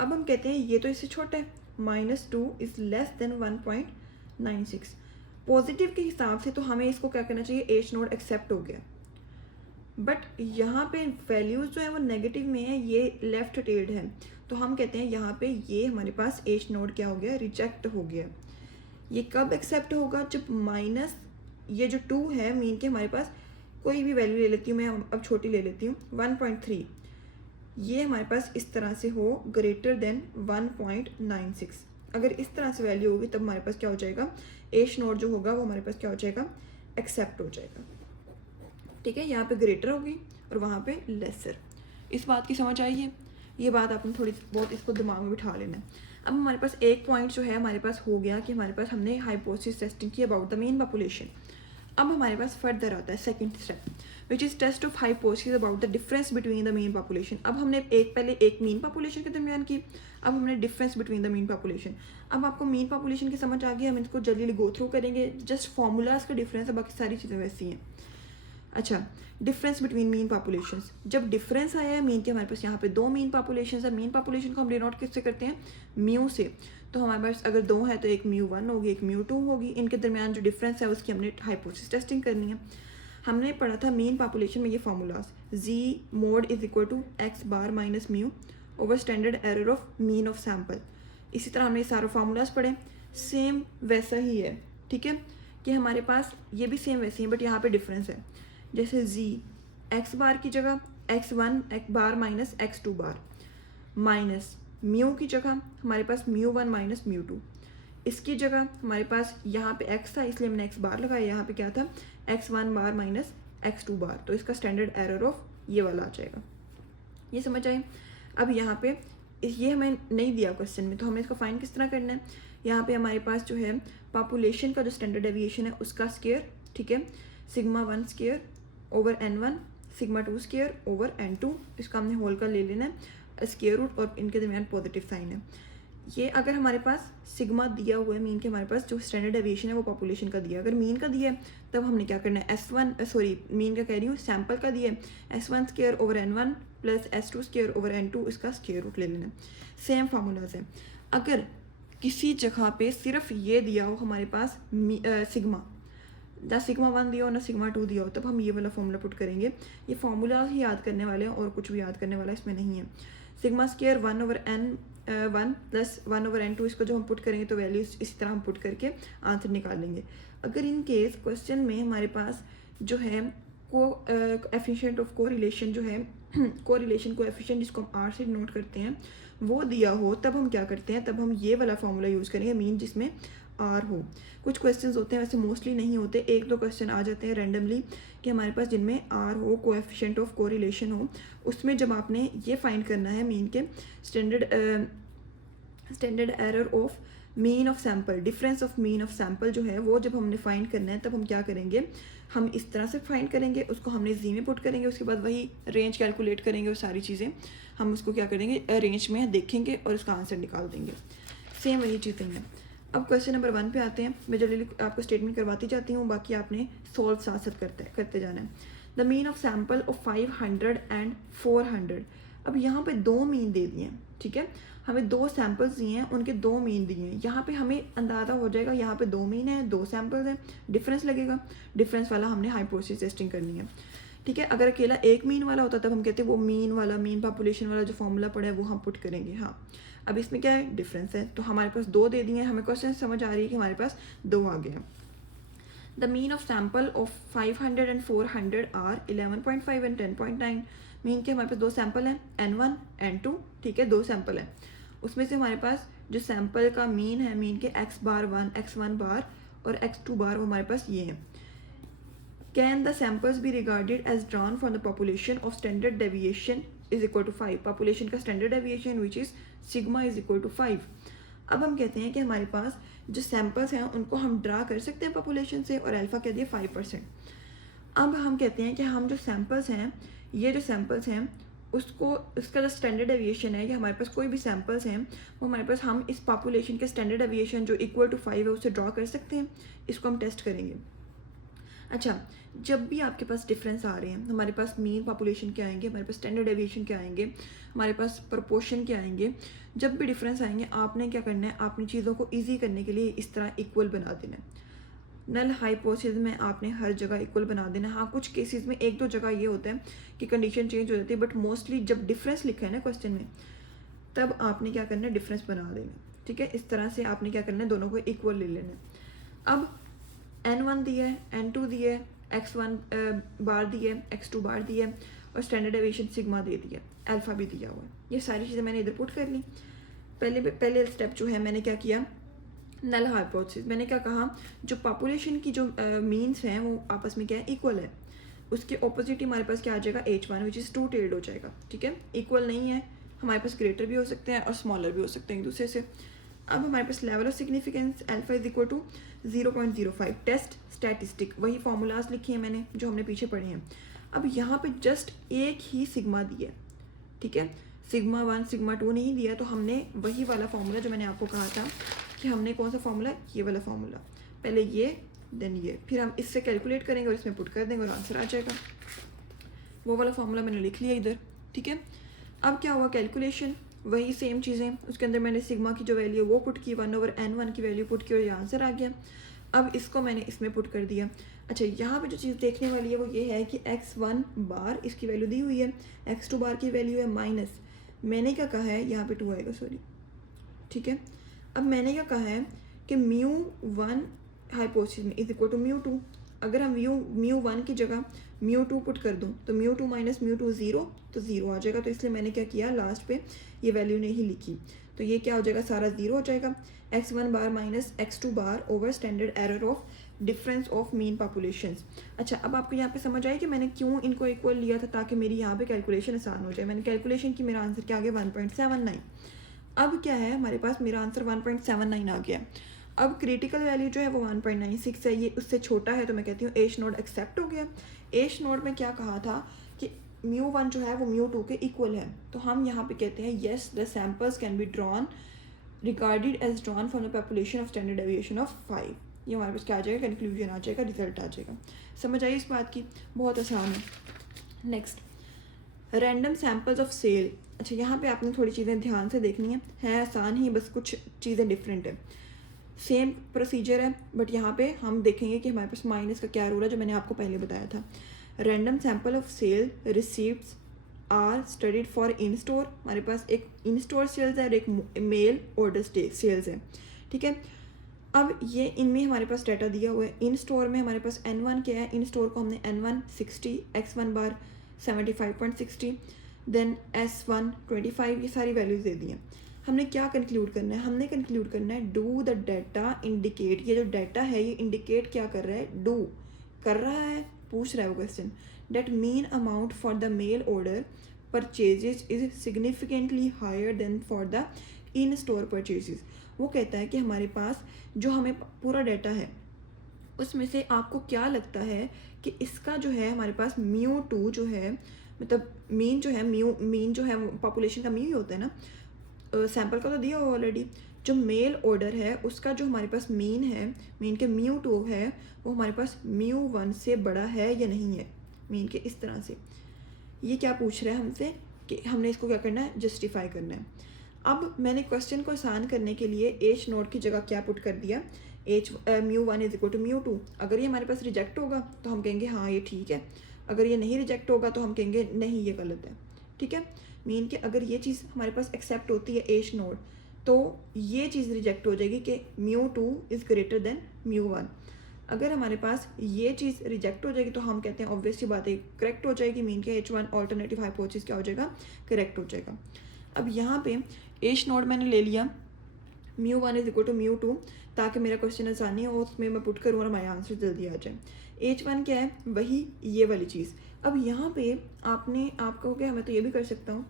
अब हम कहते हैं ये तो इससे छोटा है, -2 इज़ लेस देन 1.96। पॉजिटिव के हिसाब से तो हमें इसको क्या करना चाहिए, एच नोड एक्सेप्ट हो गया। बट यहाँ पे वैल्यूज़ जो है वो नेगेटिव में है, ये लेफ्ट टेल्ड है, तो हम कहते हैं यहाँ पे ये हमारे पास एच नोड क्या हो गया, रिजेक्ट हो गया। ये कब एक्सेप्ट होगा, जब माइनस ये जो 2 है, मीन के हमारे पास कोई भी वैल्यू ले लेती हूँ मैं, अब छोटी ले लेती हूँ 1.3, ये हमारे पास इस तरह से हो ग्रेटर देन 1.96। अगर इस तरह से वैल्यू होगी तब हमारे पास क्या हो जाएगा, एच नोड जो होगा वो हमारे पास क्या हो जाएगा, एक्सेप्ट हो जाएगा, ठीक है। यहाँ पे ग्रेटर होगी और वहाँ पे लेसर। इस बात की समझ आई है, ये बात आपने थोड़ी बहुत इसको दिमाग में बिठा लेना है। अब हमारे पास एक पॉइंट जो है हमारे पास हो गया कि हमारे पास हमने हाइपोथेसिस टेस्टिंग की अबाउट द मीन पॉपुलेशन। अब हमारे पास फर्दर आता है second step, which is test of hypothesis about the difference between the mean population. अब हमने पहले एक मीन पॉपुलेशन के दरमियान की, अब हमने difference between the mean population. अब आपको मीन पॉपुलेशन की समझ आ गई, हम इसको जल्दी गो थ्रू करेंगे, जस्ट फॉर्मूलाज का डिफरेंस है, बाकी सारी चीज़ें वैसी हैं। अच्छा, डिफरेंस बिटवीन मीन पॉपुलेशंस, जब डिफरेंस आया है मीन के, हमारे पास यहाँ पे 2 मीन पॉपुलेशंस है, मीन पॉपुलेशन को हम डिनोट किससे करते हैं, म्यू से। तो हमारे पास अगर 2 है तो एक μ1 होगी, एक μ2 होगी, इनके दरमियान जो डिफरेंस है उसकी हमने हाइपोथेसिस टेस्टिंग करनी है। हमने पढ़ा था मीन पॉपुलेशन में ये formulas, z mod is equal to x bar minus mu over standard error of mean of sample. इसी तरह हमने सारे फार्मूलाज पढ़े, सेम वैसा ही है, ठीक है, कि हमारे पास ये भी सेम वैसे ही है, बट यहाँ पे डिफरेंस है। जैसे जी एक्स बार की जगह x1 बार माइनस x2 बार, माइनस म्यू की जगह हमारे पास μ1 माइनस μ2, इसकी जगह हमारे पास यहाँ पे x था इसलिए हमने x बार लगाया, यहाँ पे क्या था x1 बार माइनस x2 बार, तो इसका स्टैंडर्ड एरर ऑफ ये वाला आ जाएगा। ये समझ आए। अब यहाँ पे ये हमें नहीं दिया क्वेश्चन में, तो हमें इसको फाइंड किस तरह करना है। यहाँ पे हमारे पास जो है पॉपुलेशन का जो स्टैंडर्ड डेविएशन है उसका स्क्वायर, ठीक है, sigma 1 square over n1, sigma 2 square over n2, इसका हमने होल का ले लेना है स्क्वायर रूट, और इनके दरमियान पॉजिटिव साइन है। ये अगर हमारे पास सिग्मा दिया हुआ है मीन के, हमारे पास जो स्टैंडर्ड डेविएशन है वो पॉपुलेशन का दिया है। अगर मीन का दिया है तब हमने क्या करना है, मीन का कह रही हूँ, सैम्पल का दिया है S1 square over n1 plus S2 square over n2, इसका स्क्वायर रूट ले लेना है। सेम फार्मूलाज है। अगर किसी जगह पे सिर्फ ये दिया हो हमारे पास सिग्मा, ना सिग्मा 1 दिया हो ना सिग्मा 2 दिया हो, तब हम ये वाला फॉर्मूला पुट करेंगे। ये फार्मूला ही याद करने वाले हैं और कुछ भी याद करने वाला इसमें नहीं है। Sigma square 1 over n1 plus 1 over n2, इसको जो हम पुट करेंगे तो वैल्यूज इसी तरह हम पुट करके आंसर निकाल लेंगे। अगर इन केस क्वेश्चन में हमारे पास जो है कोएफिशिएंट ऑफ कोरिलेशन जो है कोरिलेशन कोएफिशिएंट जिसको हम आर से नोट करते हैं वो दिया हो, तब हम क्या करते हैं, तब हम ये वाला फॉर्मूला यूज़ करेंगे मीन जिसमें आर हो। कुछ क्वेश्चंस होते हैं, वैसे मोस्टली नहीं होते, एक दो क्वेश्चन आ जाते हैं रैंडमली कि हमारे पास जिनमें आर हो, कोएफिशिएंट ऑफ कोरिलेशन हो, उसमें जब आपने ये फाइंड करना है मीन के standard error of mean of sample, difference of mean of sample जो है वो जब हमने फाइंड करना है, तब हम क्या करेंगे, हम इस तरह से फाइंड करेंगे, उसको हमने जी में पुट करेंगे, उसके बाद वही रेंज कैलकुलेट करेंगे और सारी चीज़ें हम उसको क्या करेंगे रेंज में देखेंगे और उसका आंसर निकाल देंगे। सेम वही चीज़ें हैं। अब क्वेश्चन नंबर 1 पे आते हैं। मैं जल्दी आपको स्टेटमेंट करवाती जाती हूँ, बाकी आपने सॉल्व साथ साथ करते जाना है। The mean of sample of 500 and 400। अब यहाँ पे 2 मीन दे दिए हैं, ठीक है, हमें 2 सैम्पल्स दिए हैं, उनके 2 मीन दिए हैं। यहाँ पे हमें अंदाज़ा हो जाएगा यहाँ पे 2 मीन है, 2 सैम्पल्स हैं, डिफरेंस लगेगा, डिफरेंस वाला हमने हाइपोथेसिस टेस्टिंग करनी है, ठीक है। अगर अकेला एक मीन वाला होता तब हम कहते हैं वो मीन वाला, मीन पॉपुलेशन वाला जो फॉर्मूला पड़ा है वो हम पुट करेंगे। हाँ, अब इसमें क्या है, डिफरेंस है, तो हमारे पास 2 दे दिए हैं, हमें क्वेश्चन समझ आ रही है कि हमारे पास 2 आ गया। The mean of sample of 500 and 400 are 11.5 and 10.9। Mean के हमारे पास 2 सैम्पल हैं, n1 n2, ठीक है, 2 सैम्पल हैं। उसमें से हमारे पास जो सैम्पल का मीन है, मीन के x बार 1, x1 बार और x2 बार, वो हमारे पास ये है। Can the samples be regarded as drawn from the population of standard deviation is equal to 5। Population का standard deviation which is sigma is equal to 5। अब हम कहते हैं कि हमारे पास जो सैम्पल्स हैं उनको हम ड्रा कर सकते हैं पॉपुलेशन से, और अल्फ़ा कह दिया 5%। अब हम कहते हैं कि हम जो सैम्पल्स हैं, ये जो सैम्पल्स हैं उसको, उसका जो स्टैंडर्ड डेविएशन है, या हमारे पास कोई भी सैम्पल्स हैं वो हमारे पास, हम इस पॉपुलेशन के स्टैंडर्ड डेविएशन जो इक्वल टू 5 है उससे ड्रॉ कर सकते हैं। इसको हम टेस्ट करेंगे। अच्छा, जब भी आपके पास डिफरेंस आ रहे हैं, हमारे पास मीन पॉपुलेशन के आएंगे, हमारे पास स्टैंडर्ड डेविएशन के आएंगे, हमारे पास प्रोपोर्शन के आएंगे, जब भी डिफरेंस आएंगे आपने क्या करना है, आपने चीज़ों को ईजी करने के लिए इस तरह इक्वल बना देना है। नल हाइपोथेसिस में आपने हर जगह इक्वल बना देना। हाँ, कुछ केसेस में एक दो जगह ये होता है कि कंडीशन चेंज हो जाती है, बट मोस्टली जब डिफरेंस लिखा है ना क्वेश्चन में, तब आपने क्या करना है, डिफरेंस बना देना, ठीक है। इस तरह से आपने क्या करना है, दोनों को इक्वल ले लेना है। अब n1 दिया है, n2 दिया है, x1 बार दिया है, x2 बार दिया है, और स्टैंडर्ड डेविएशन सिग्मा दे दिया, अल्फ़ा भी दिया हुआ है। ये सारी चीज़ें मैंने इधर पुट कर ली। पहले स्टेप जो है मैंने क्या किया, नल हाइपोथेसिस। मैंने क्या कहा, जो पॉपुलेशन की जो मीन्स हैं वो आपस में क्या है, इक्वल है। उसके ऑपोजिट हमारे पास क्या आ जाएगा, H1 विच इज़ 2 टेल्ड हो जाएगा, ठीक है। इक्वल नहीं है, हमारे पास ग्रेटर भी हो सकते हैं और स्मॉलर भी हो सकते हैं एक दूसरे से। अब हमारे पास level of significance alpha is equal to 0.05। Test statistic, वही फॉर्मूलाज लिखे हैं मैंने जो हमने पीछे पढ़े हैं। अब यहाँ पे जस्ट एक ही सिग्मा दिया है, ठीक है, सिग्मा 1 सिग्मा 2 नहीं दिया, तो हमने वही वाला फॉर्मूला जो मैंने आपको कहा था कि हमने कौन सा फॉर्मूला, ये वाला फॉर्मूला, पहले ये देन ये, फिर हम इससे कैलकुलेट करेंगे और इसमें पुट कर देंगे और आंसर आ जाएगा। वो वाला फॉर्मूला मैंने लिख लिया इधर, ठीक है। अब क्या हुआ, कैलकुलेशन वही सेम चीज़ें, उसके अंदर मैंने सिग्मा की जो वैल्यू वो पुट की, 1/n1 की वैल्यू पुट की और ये आंसर आ गया। अब इसको मैंने इसमें पुट कर दिया। अच्छा, यहाँ पे जो चीज़ देखने वाली है वो ये है कि x1 बार इसकी वैल्यू दी हुई है, x2 बार की वैल्यू है माइनस, मैंने क्या कहा है, यहाँ पे 2 आएगा, सॉरी, ठीक है। अब मैंने क्या कहा है कि μ1 हाइपोथेसिस में इज इक्वल टू μ2। अगर हम μ1 की जगह μ2 पुट कर दूँ तो μ2 माइनस μ2 0, तो 0 आ जाएगा। तो इसलिए मैंने क्या किया, लास्ट पे ये वैल्यू नहीं लिखी, तो ये क्या हो जाएगा, सारा 0 हो जाएगा। x1 bar minus x2 bar over standard error of difference of mean populations. अच्छा, अब आपको यहाँ पे समझ आए कि मैंने क्यों इनको इक्वल लिया था, ताकि मेरी यहाँ पे कैलकुलेशन आसान हो जाए। मैंने कैलकुलेशन की, मेरा आंसर क्या आ गया 1.79। अब क्या है हमारे पास, मेरा आंसर 1.79 आ गया। अब क्रिटिकल वैल्यू जो है वो 1.96 है, ये उससे छोटा है, तो मैं कहती हूँ एच नोड एक्सेप्ट हो गया। एच नोड में क्या कहा था कि μ1 जो है वो μ2 के इक्वल है, तो हम यहाँ पे कहते हैं yes the samples can be drawn regarded as drawn from the population of standard deviation of 5। ये हमारे पास क्या आ जाएगा, कंक्लूजन आ जाएगा, रिजल्ट आ जाएगा। समझ आई इस बात की, बहुत आसान है। Next, random samples of sale. अच्छा, यहाँ पे आपने थोड़ी चीज़ें ध्यान से देखनी है आसान ही, बस कुछ चीज़ें डिफरेंट है। सेम प्रोसीजर है, बट यहाँ पे हम देखेंगे कि हमारे पास माइनस का क्या रूल है, जो मैंने आपको पहले बताया था। Random sample of sale receipts are studied for in store. हमारे पास एक इन स्टोर सेल्स है और एक मेल ऑर्डर सेल्स है, ठीक है। अब ये इनमें हमारे पास डाटा दिया हुआ है। इन स्टोर में हमारे पास N1 क्या है, इन स्टोर को हमने N1 60, X1 बार 75.60, देन S1 25, ये सारी वैल्यूज़ दे दी हैं। हमने क्या कंक्लूड करना है, हमने कंक्लूड करना है डू द डाटा इंडिकेट। ये जो डाटा है ये इंडिकेट क्या कर रहा है, डू कर रहा है, पूछ रहा है वो question, that mean amount for the mail order purchases is significantly higher than for the in store purchases. वो कहता है कि हमारे पास जो हमें पूरा डाटा है उसमें से आपको क्या लगता है कि इसका जो है हमारे पास μ2 जो है, मतलब मीन जो है, मीन जो है पॉपुलेशन का मीन ही होता है ना, सैंपल का तो दिया हुआ ऑलरेडी। जो मेल ऑर्डर है उसका जो हमारे पास मीन है, मीन के μ2 है, वो हमारे पास μ1 से बड़ा है या नहीं है, मीन के इस तरह से। ये क्या पूछ रहा है हमसे कि हमने इसको क्या करना है, जस्टिफाई करना है। अब मैंने क्वेश्चन को आसान करने के लिए एच नोट की जगह क्या पुट कर दिया, एच μ1 इज इक्वल टू μ2। अगर ये हमारे पास रिजेक्ट होगा तो हम कहेंगे हाँ ये ठीक है, अगर ये नहीं रिजेक्ट होगा तो हम कहेंगे नहीं ये गलत है, ठीक है। मीन कि अगर ये चीज़ हमारे पास एक्सेप्ट होती है एच नोट, तो ये चीज़ रिजेक्ट हो जाएगी कि μ2 इज़ ग्रेटर देन μ1। अगर हमारे पास ये चीज़ रिजेक्ट हो जाएगी तो हम कहते हैं ऑब्वियसली बात है करेक्ट हो जाएगी, मीन के H1 ऑल्टरनेटिव हाइपोथेसिस क्या हो जाएगा, करेक्ट हो जाएगा। अब यहाँ पे एच नोट मैंने ले लिया μ1 इज इक्वल टू μ2, ताकि मेरा क्वेश्चन आसानी हो, उसमें मैं पुट करूँ और हमारा आंसर जल्दी आ जाए। H1 क्या है, वही ये वाली चीज़। अब यहाँ पे आपने, आप कहोगे मैं तो ये भी कर सकता हूँ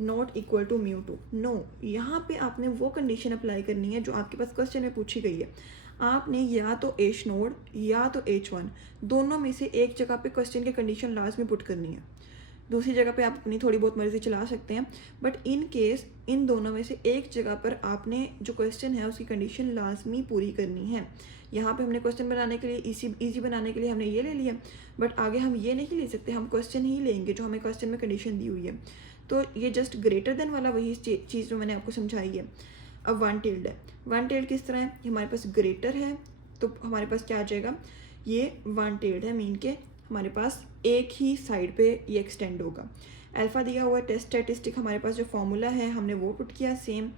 नॉट इक्वल टू μ2, नो, यहाँ पे आपने वो कंडीशन अप्लाई करनी है जो आपके पास क्वेश्चन में पूछी गई है। आपने या तो एच नोड या तो H1 दोनों में से एक जगह पे क्वेश्चन की कंडीशन लास्ट में पुट करनी है, दूसरी जगह पे आप अपनी थोड़ी बहुत मर्जी चला सकते हैं, बट इन केस इन दोनों में से एक जगह पर आपने जो क्वेश्चन है उसकी कंडीशन लाजमी पूरी करनी है। यहाँ पे हमने क्वेश्चन बनाने के लिए इजी बनाने के लिए हमने ये ले लिया, बट आगे हम ये नहीं ले सकते, हम क्वेश्चन ही लेंगे जो हमें क्वेश्चन में कंडीशन दी हुई है। तो ये जस्ट ग्रेटर देन वाला वही चीज़ जो मैंने आपको समझाई है। अब वन टेल्ड है, वन टेल्ड किस तरह है, हमारे पास ग्रेटर है तो हमारे पास क्या आ जाएगा, ये वन टेल्ड है, मीन के हमारे पास एक ही साइड पे ये एक्सटेंड होगा। अल्फ़ा दिया हुआ टेस्ट स्टैटिस्टिक, हमारे पास जो फॉर्मूला है हमने वो पुट किया सेम,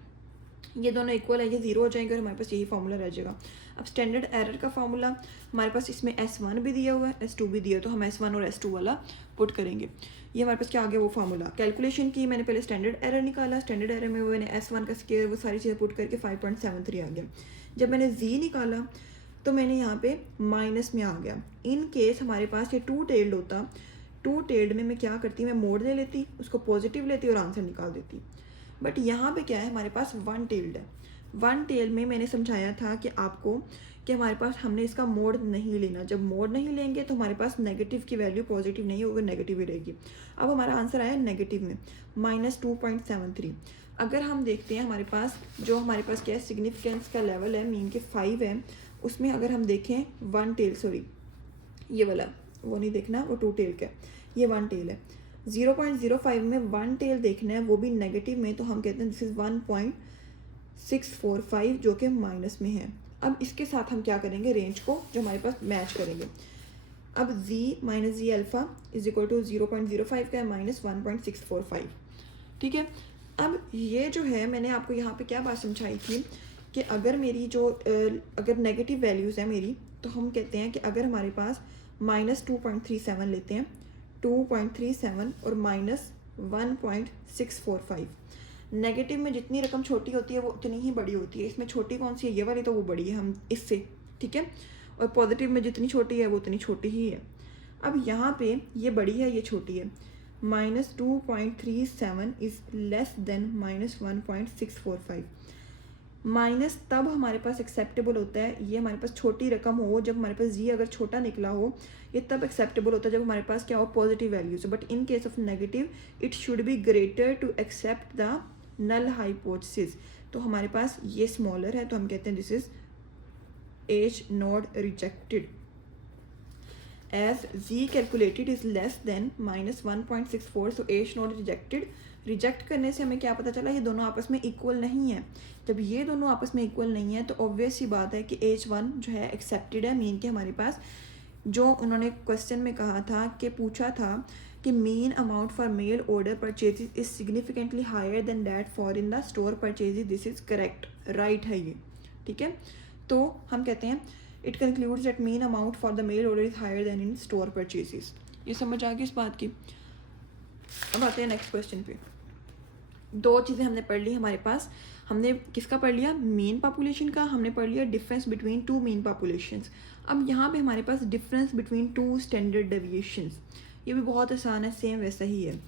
ये दोनों इक्वल है, ये जीरो हो जाएंगे और हमारे पास यही फार्मूला रह जाएगा। अब स्टैंडर्ड एरर का फार्मूला हमारे पास इसमें S1 भी दिया हुआ है, S2 भी दिया है, तो हम S1 और S2 वाला पुट करेंगे। ये हमारे पास क्या आ गया, वो फार्मूला। कैलकुलेशन की मैंने पहले स्टैंडर्ड एरर निकाला, स्टैंडर्ड एरर में मैंने S1 का स्केयर वो सारी चीज़ें पुट करके 5.73 आ गया। जब मैंने Z निकाला तो मैंने यहाँ पे माइनस में आ गया। इन केस हमारे पास ये टू टेल्ड होता, टू टेल्ड में मैं क्या करती, मैं मोड ले लेती, उसको पॉजिटिव लेती और आंसर निकाल देती। बट यहाँ पे क्या है, हमारे पास वन टेल्ड है। वन टेल में मैंने समझाया था कि आपको कि हमारे पास हमने इसका मोड नहीं लेना, जब मोड नहीं लेंगे तो हमारे पास नेगेटिव की वैल्यू पॉजिटिव नहीं होगी, नेगेटिव ही रहेगी। अब हमारा आंसर आया नेगेटिव में -2.73। अगर हम देखते हैं हमारे पास जो हमारे पास क्या है, सिग्निफिकेंस का लेवल है, मीन के 5 है, उसमें अगर हम देखें वन टेल, सॉरी ये वाला वो नहीं देखना, वो टू टेल का, ये वन टेल है। 0.05 में वन टेल देखना है, वो भी नेगेटिव में, तो हम कहते हैं दिस इज़ 1.645 जो कि माइनस में है। अब इसके साथ हम क्या करेंगे, रेंज को जो हमारे पास मैच करेंगे। अब z minus z alpha is equal to 0.05 का है -1.645, ठीक है। अब ये जो है मैंने आपको यहाँ पे क्या बात समझाई थी कि अगर मेरी जो अगर नेगेटिव वैल्यूज़ है मेरी, तो हम कहते हैं कि अगर हमारे पास -2.37 लेते हैं, 2.37 और -1.645, नेगेटिव में जितनी रकम छोटी होती है वो उतनी ही बड़ी होती है। इसमें छोटी कौन सी है, ये वाली, तो वो बड़ी है हम इससे, ठीक है। और पॉजिटिव में जितनी छोटी है वो उतनी छोटी ही है। अब यहाँ पे ये बड़ी है, ये छोटी है। -2.37 इज़ लेस देन -1.645। माइनस तब हमारे पास एक्सेप्टेबल होता है, ये हमारे पास छोटी रकम हो, जब हमारे पास जी अगर छोटा निकला हो, ये तब एक्सेप्टेबल होता है जब हमारे पास क्या हो, positive values. But in case of negative it should be greater to accept the null hypothesis. तो हमारे पास ये स्मॉलर है, तो हम कहते हैं this is h naught rejected. As z calculated is less than -1.64, so h naught rejected. Reject करने से हमें क्या पता चला, ये दोनों आपस में इक्वल नहीं है। जब ये दोनों आपस में इक्वल नहीं है तो ऑब्वियस सी बात है कि H1 जो है एक्सेप्टेड है। मीन के हमारे पास जो उन्होंने क्वेश्चन में कहा था कि पूछा था कि mean amount for mail order purchases is significantly higher than that for in the store purchases, this is correct, right है ये, ठीक है। तो हम कहते हैं it concludes that mean amount for the mail order is higher than in store purchases. ये समझ आ गई इस बात की। अब आते हैं नेक्स्ट क्वेश्चन पे। दो चीज़ें हमने पढ़ ली हमारे पास। हमने किसका पढ़ लिया, मीन पॉपुलेशन का, हमने पढ़ लिया difference between two mean populations. अब यहाँ पे हमारे पास difference between two standard deviations, ये भी बहुत आसान है, सेम वैसा ही है।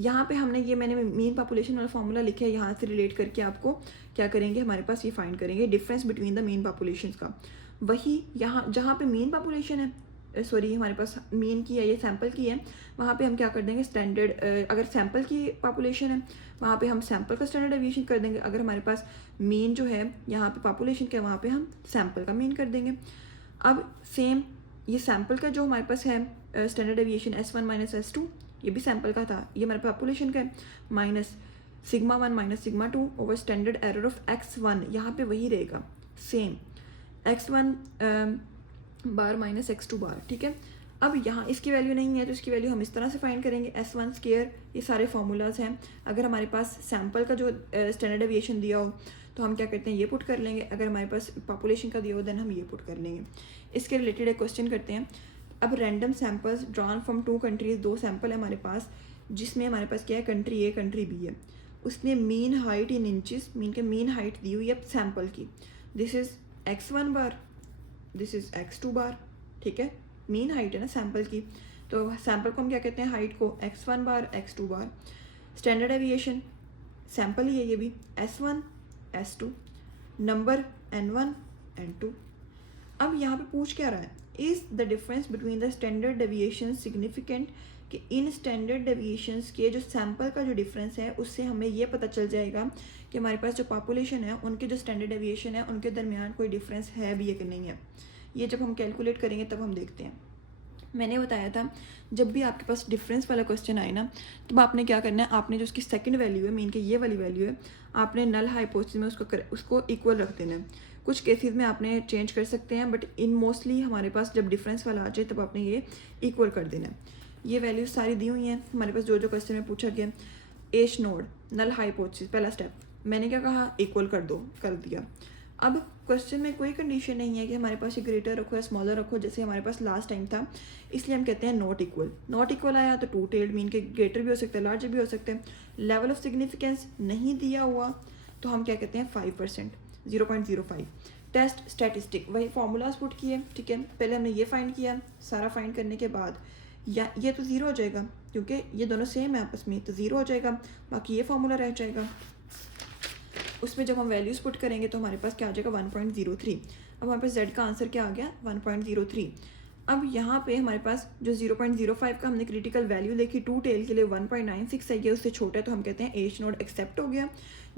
यहाँ पे हमने ये मैंने मीन पॉपुलेशन वाला फॉर्मूला लिखा है, यहाँ से रिलेट करके आपको क्या करेंगे, हमारे पास ये फाइंड करेंगे difference between the mean populations का। वही यहाँ जहाँ पे मीन पॉपुलेशन है, सॉरी हमारे पास मीन की है, ये सैम्पल की है, वहाँ पे हम क्या कर देंगे स्टैंडर्ड, अगर सैम्पल की पॉपुलेशन है वहाँ पे हम सैम्पल का स्टैंडर्ड डेविएशन कर देंगे। अगर हमारे पास मीन जो है यहाँ पे पॉपुलेशन का है वहाँ पे हम सैम्पल का मीन कर देंगे। अब सेम ये सैम्पल का जो हमारे पास है स्टैंडर्ड डेविएशन S1 - S2, ये भी सैम्पल का था, ये हमारे पॉपुलेशन का है, minus σ1 - σ2 over standard error of x1, यहाँ पे वही रहेगा सेम x1 बार माइनस x2 बार, ठीक है। अब यहाँ इसकी वैल्यू नहीं है तो इसकी वैल्यू हम इस तरह से फाइंड करेंगे, S1 स्क्वायर, ये सारे फार्मूलाज हैं। अगर हमारे पास सैम्पल का जो स्टैंडर्ड डेविएशन दिया हो तो हम क्या करते हैं ये पुट कर लेंगे, अगर हमारे पास पॉपुलेशन का दिया हो देन हम ये पुट कर लेंगे। इसके रिलेटेड एक क्वेश्चन करते हैं। अब random samples drawn from 2 countries, 2 sample है हमारे पास, जिसमें हमारे पास क्या है, कंट्री ए कंट्री बी है। उसने mean height in inches, mean के मीन हाइट दी हुई है सैम्पल की, this is x1 bar, this is x2 बार, ठीक है। मीन हाइट है ना सैम्पल की, तो सैम्पल को हम क्या कहते हैं, हाइट को x1 बार x2 बार। स्टैंडर्ड डेविएशन सैम्पल ही है ये भी, S1 S2, number N1 N2। अब यहाँ पे पूछ क्या रहा है, is the difference between the standard deviation significant, कि इन स्टैंडर्ड डेविएशंस के जो सैम्पल का जो डिफरेंस है उससे हमें ये पता चल जाएगा कि हमारे पास जो पॉपुलेशन है उनके जो स्टैंडर्ड डेविएशन है उनके दरमियान कोई डिफरेंस है भी या कि नहीं है। ये जब हम कैलकुलेट करेंगे तब हम देखते हैं। मैंने बताया था जब भी आपके पास डिफरेंस वाला क्वेश्चन आए ना, तब आपने क्या करना है, आपने जो उसकी सेकंड वैल्यू है, मीन के ये वाली वैल्यू है, आपने नल हाइपोथेसिस में उसको इक्वल रख देना है। कुछ केसेस में आपने चेंज कर सकते हैं, बट इन मोस्टली हमारे पास जब डिफरेंस वाला आ जाए तब आपने ये इक्वल कर देना है। ये वैल्यूज सारी दी हुई हैं हमारे पास, जो जो क्वेश्चन में पूछा गया। एच नोड नल हाइपोथेसिस पहला स्टेप, मैंने क्या कहा, इक्वल कर दो, कर दिया। अब क्वेश्चन में कोई कंडीशन नहीं है कि हमारे पास ये ग्रेटर रखो या स्मॉलर रखो, जैसे हमारे पास लास्ट टाइम था, इसलिए हम कहते हैं नॉट इक्वल। नॉट इक्वल आया तो टू टेल्ड मीन के ग्रेटर भी हो सकते हैं, लार्जर भी हो सकते हैं। लेवल ऑफ सिग्निफिकेंस नहीं दिया हुआ तो हम क्या कहते हैं 5%, 0.05। टेस्ट स्टैटिस्टिक वही फॉर्मूलाज पुट किए, ठीक है। पहले हमने ये फाइंड किया, सारा फाइंड करने के बाद या ये तो ज़ीरो हो जाएगा क्योंकि ये दोनों सेम है आपस में, तो ज़ीरो हो जाएगा, बाकी ये फार्मूला रह जाएगा। उसमें जब हम वैल्यूज़ पुट करेंगे तो हमारे पास क्या आ जाएगा 1.03। अब हमारे पास z का आंसर क्या आ गया 1.03। अब यहाँ पे हमारे पास जो 0.05 का हमने क्रिटिकल वैल्यू देखी टू टेल के लिए 1.96 है, ये उससे छोटा है, तो हम कहते हैं एच नोड एक्सेप्ट हो गया,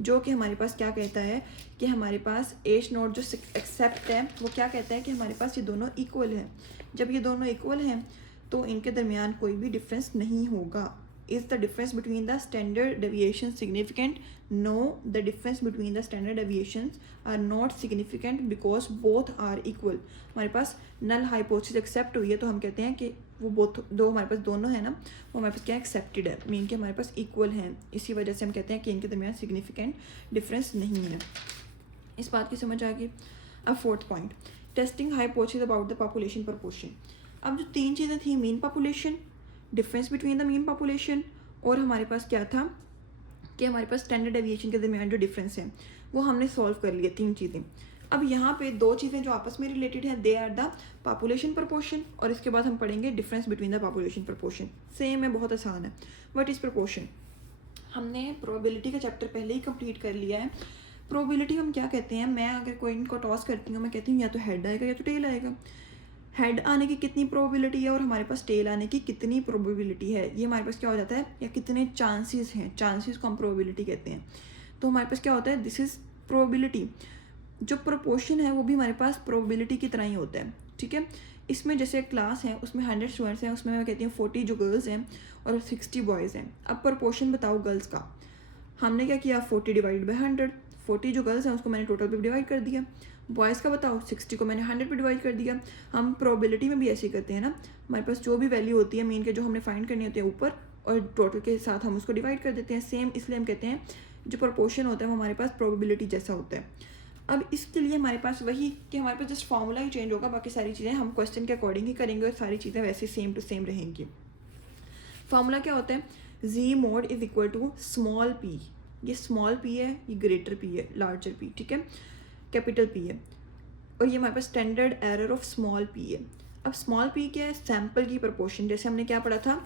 जो कि हमारे पास क्या कहता है कि हमारे पास एच नोड जो एक्सेप्ट है वो क्या कहता है कि हमारे पास ये दोनों इक्वल हैं। जब ये दोनों इक्वल हैं तो इनके दरमियान कोई भी डिफरेंस नहीं होगा। Is the difference between the standard deviations significant? No, the difference between the standard deviations are not significant because both are equal. हमारे पास null hypothesis accept हुई है तो हम कहते हैं कि वो both दो हमारे पास दोनों है ना, वो हमारे पास क्या accepted है, मीन के हमारे पास equal हैं, इसी वजह से हम कहते हैं कि इनके दरमियान significant difference नहीं है। इस बात की समझ आ गई। अब fourth point, testing hypothesis about the population proportion। अब जो तीन चीज़ें थी, mean population, difference between the mean population, और हमारे पास क्या था कि हमारे पास स्टैंडर्ड डेविएशन के दरमियान जो डिफरेंस है वो हमने सॉल्व कर लिया तीन चीज़ें। अब यहाँ पे दो चीज़ें जो आपस में रिलेटेड है, they are the population proportion, और इसके बाद हम पढ़ेंगे difference between the population proportion. Same है, बहुत आसान है। What is proportion? हमने प्रोबेबिलिटी का चैप्टर पहले ही कंप्लीट कर लिया है। प्रोबेबिलिटी हम क्या कहते हैं, मैं अगर कोई इनको टॉस करती हूँ, मैं कहती हूँ या तो हेड आएगा या तो टेल आएगा। हेड आने की कितनी प्रोबेबिलिटी है और हमारे पास टेल आने की कितनी प्रोबेबिलिटी है, ये हमारे पास क्या हो जाता है, या कितने चांसेस हैं, चांसेस को हम प्रोबेबिलिटी कहते हैं। तो हमारे पास क्या होता है, दिस इज़ प्रोबेबिलिटी। जो प्रोपोर्शन है वो भी हमारे पास प्रोबेबिलिटी की तरह ही होता है, ठीक है। इसमें जैसे क्लास है, उसमें 100 स्टूडेंट्स हैं, उसमें मैं कहती हूँ 40 जो गर्ल्स हैं और 60 बॉयज़ हैं। अब प्रोपोर्शन बताओ गर्ल्स का, हमने क्या किया, 40 डिवाइड बाई 100, 40 जो गर्ल्स हैं उसको मैंने टोटल पे डिवाइड कर दिया। बॉयज़ का बताओ, 60 को मैंने 100 पे डिवाइड कर दिया। हम प्रोबेबिलिटी में भी ऐसे ही करते हैं ना, हमारे पास जो भी वैल्यू होती है मीन के, जो हमने फाइंड करनी होती है ऊपर, और टोटल के साथ हम उसको डिवाइड कर देते हैं। सेम इसलिए हम कहते हैं जो प्रोपोर्शन होता है वो हमारे पास प्रोबेबिलिटी जैसा होता है। अब इसके लिए हमारे पास वही कि हमारे पास जस्ट फॉर्मूला ही चेंज होगा, बाकी सारी चीज़ें हम क्वेश्चन के अकॉर्डिंग ही करेंगे और सारी चीज़ें वैसे सेम टू सेम रहेंगी। फॉर्मूला क्या होता है, Z mod is equal to small P, ये स्मॉल पी है, ये ग्रेटर पी है, लार्जर पी, ठीक है, कैपिटल पी है, और ये हमारे पास standard error of small P है। अब स्मॉल पी क्या है, सैम्पल की प्रपोर्शन। जैसे हमने क्या पढ़ा था,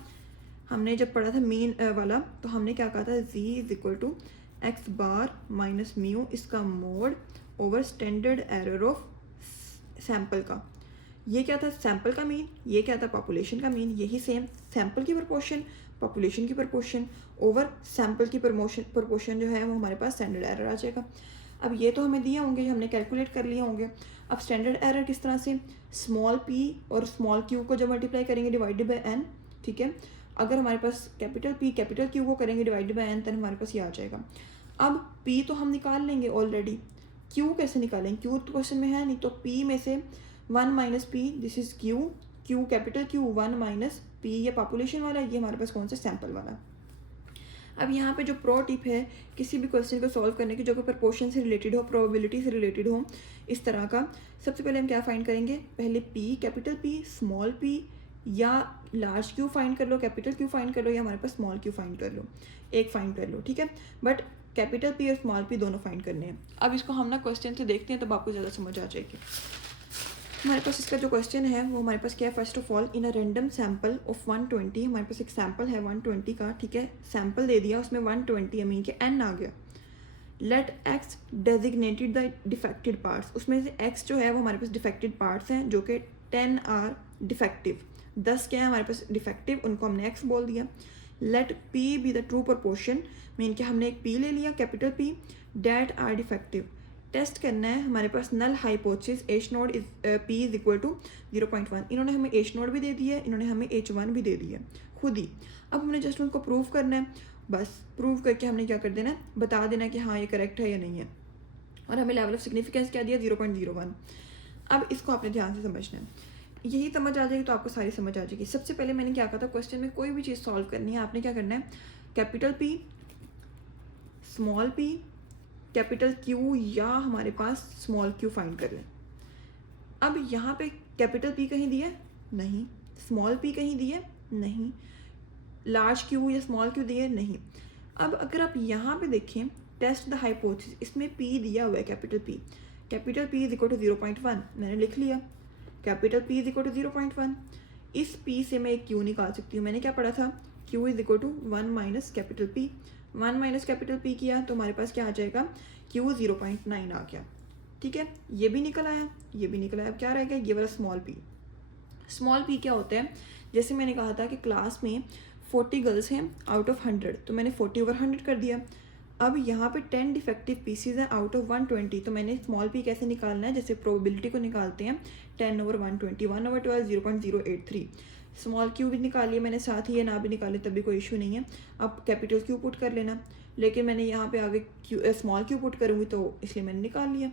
हमने जब पढ़ा था मीन वाला, तो हमने क्या कहा था, Z is equal to x bar minus mu, इसका mod over standard error of sample का। ये क्या था, सैम्पल का मीन, ये क्या था, पॉपुलेशन का मीन। यही सेम, सैम्पल की प्रपोर्शन, पॉपुलेशन की प्रपोर्शन ओवर सैम्पल की प्रपोर्शन जो है वो हमारे पास स्टैंडर्ड एरर आ जाएगा। अब ये तो हमें दिए होंगे, हमने कैलकुलेट कर लिए होंगे। अब स्टैंडर्ड एरर किस तरह से, स्मॉल पी और स्मॉल क्यू को जब मल्टीप्लाई करेंगे डिवाइडेड बाय एन, ठीक है। अगर हमारे पास कैपिटल पी कैपिटल क्यू को करेंगे डिवाइडेड बाय एन, तो हमारे पास ये आ जाएगा। अब पी तो हम निकाल लेंगे ऑलरेडी, क्यू कैसे निकालेंगे, क्यू तो क्वेश्चन में है नहीं, तो पी में से 1 minus P, this is Q, Q capital Q, 1 minus P, ये पॉपुलेशन वाला, ये हमारे पास कौन सा, सैम्पल वाला। अब यहाँ पे जो प्रो टिप है किसी भी क्वेश्चन को सॉल्व करने की, जो कि प्रपोर्शन से रिलेटेड हो, प्रोबेबिलिटी से रिलेटेड हो, इस तरह का, सबसे पहले हम क्या फाइंड करेंगे, पहले P capital P, small P, या लार्ज क्यू फाइंड कर लो, कैपिटल क्यू फाइंड कर लो, या हमारे पास स्मॉल क्यू फाइंड कर लो, एक फाइंड कर लो, ठीक है। बट कैपिटल पी और स्मॉल पी दोनों फाइंड करने हैं। अब इसको हम ना क्वेश्चन से देखते हैं तब आपको ज़्यादा समझ आ जाएगी। हमारे पास इसका जो क्वेश्चन है वो हमारे पास क्या है, first of all in a random sample of 120, हमारे पास एक सैम्पल है 120 का, ठीक है, सैम्पल दे दिया, उसमें 120 मीन के एन आ गया। Let x designated the defected parts, उसमें से एक्स जो है वो हमारे पास डिफेक्टेड पार्ट्स हैं, जो कि 10 आर डिफेक्टिव, 10 क्या है हमारे पास डिफेक्टिव, उनको हमने एक्स बोल दिया। Let P be the true proportion, mean कि हमने एक पी ले लिया capital P, that are defective. Test करना है हमारे पास null hypothesis H node is P is equal to 0.1, इन्होंने हमें एच नोड भी दे दिया है, इन्होंने हमें H1 भी दे दिया खुद ही। अब हमने जस्ट उनको प्रूव करना है, बस प्रूव करके हमने क्या कर देना है, बता देना है कि हाँ ये करेक्ट है या नहीं है, और हमें लेवल ऑफ सिग्निफिकेंस क्या दिया, 0.01। अब इसको आपने ध्यान से समझना है, यही समझ आ जाएगी तो आपको सारी समझ आ जाएगी। सबसे पहले मैंने क्या कहा था, क्वेश्चन में कोई भी चीज़ सॉल्व करनी है, आपने क्या करना है, capital P, small P, capital Q, या हमारे पास स्मॉल क्यू फाइंड कर लें। अब यहाँ पे कैपिटल पी कहीं दिया नहीं, स्मॉल पी कहीं दिया नहीं, लार्ज क्यू या स्मॉल क्यू दिए नहीं। अब अगर आप यहाँ पे देखें, टेस्ट द हाइपोथेसिस, इसमें पी दिया हुआ है capital p is equal to 0.1, मैंने लिख लिया, capital p is equal to 0.1। इस पी से मैं एक क्यू निकाल सकती हूँ, मैंने क्या पढ़ा था, q is equal to 1 minus capital p, 1 minus capital p किया तो हमारे पास क्या आ जाएगा, क्यू 0.9 आ गया, ठीक है। ये भी निकल आया, ये भी निकल आया। अब क्या रहेगा, ये वाला स्मॉल पी। स्मॉल पी क्या होता है, जैसे मैंने कहा था कि क्लास में 40 गर्ल्स हैं आउट ऑफ 100, तो मैंने 40/100 कर दिया। अब यहाँ पे 10 डिफेक्टिव पीसीज हैं आउट ऑफ 120, तो मैंने स्मॉल पी कैसे निकालना है, जैसे प्रोबेबिलिटी को निकालते हैं 10/120, 1/12 0.083। स्मॉल क्यू भी निकालिए मैंने, साथ ही ये ना भी निकाले तब भी कोई इशू नहीं है। अब कैपिटल क्यू पुट कर लेना, लेकिन मैंने यहाँ पे आगे स्मॉल क्यू पुट करूँगी तो इसलिए मैंने निकाल लिया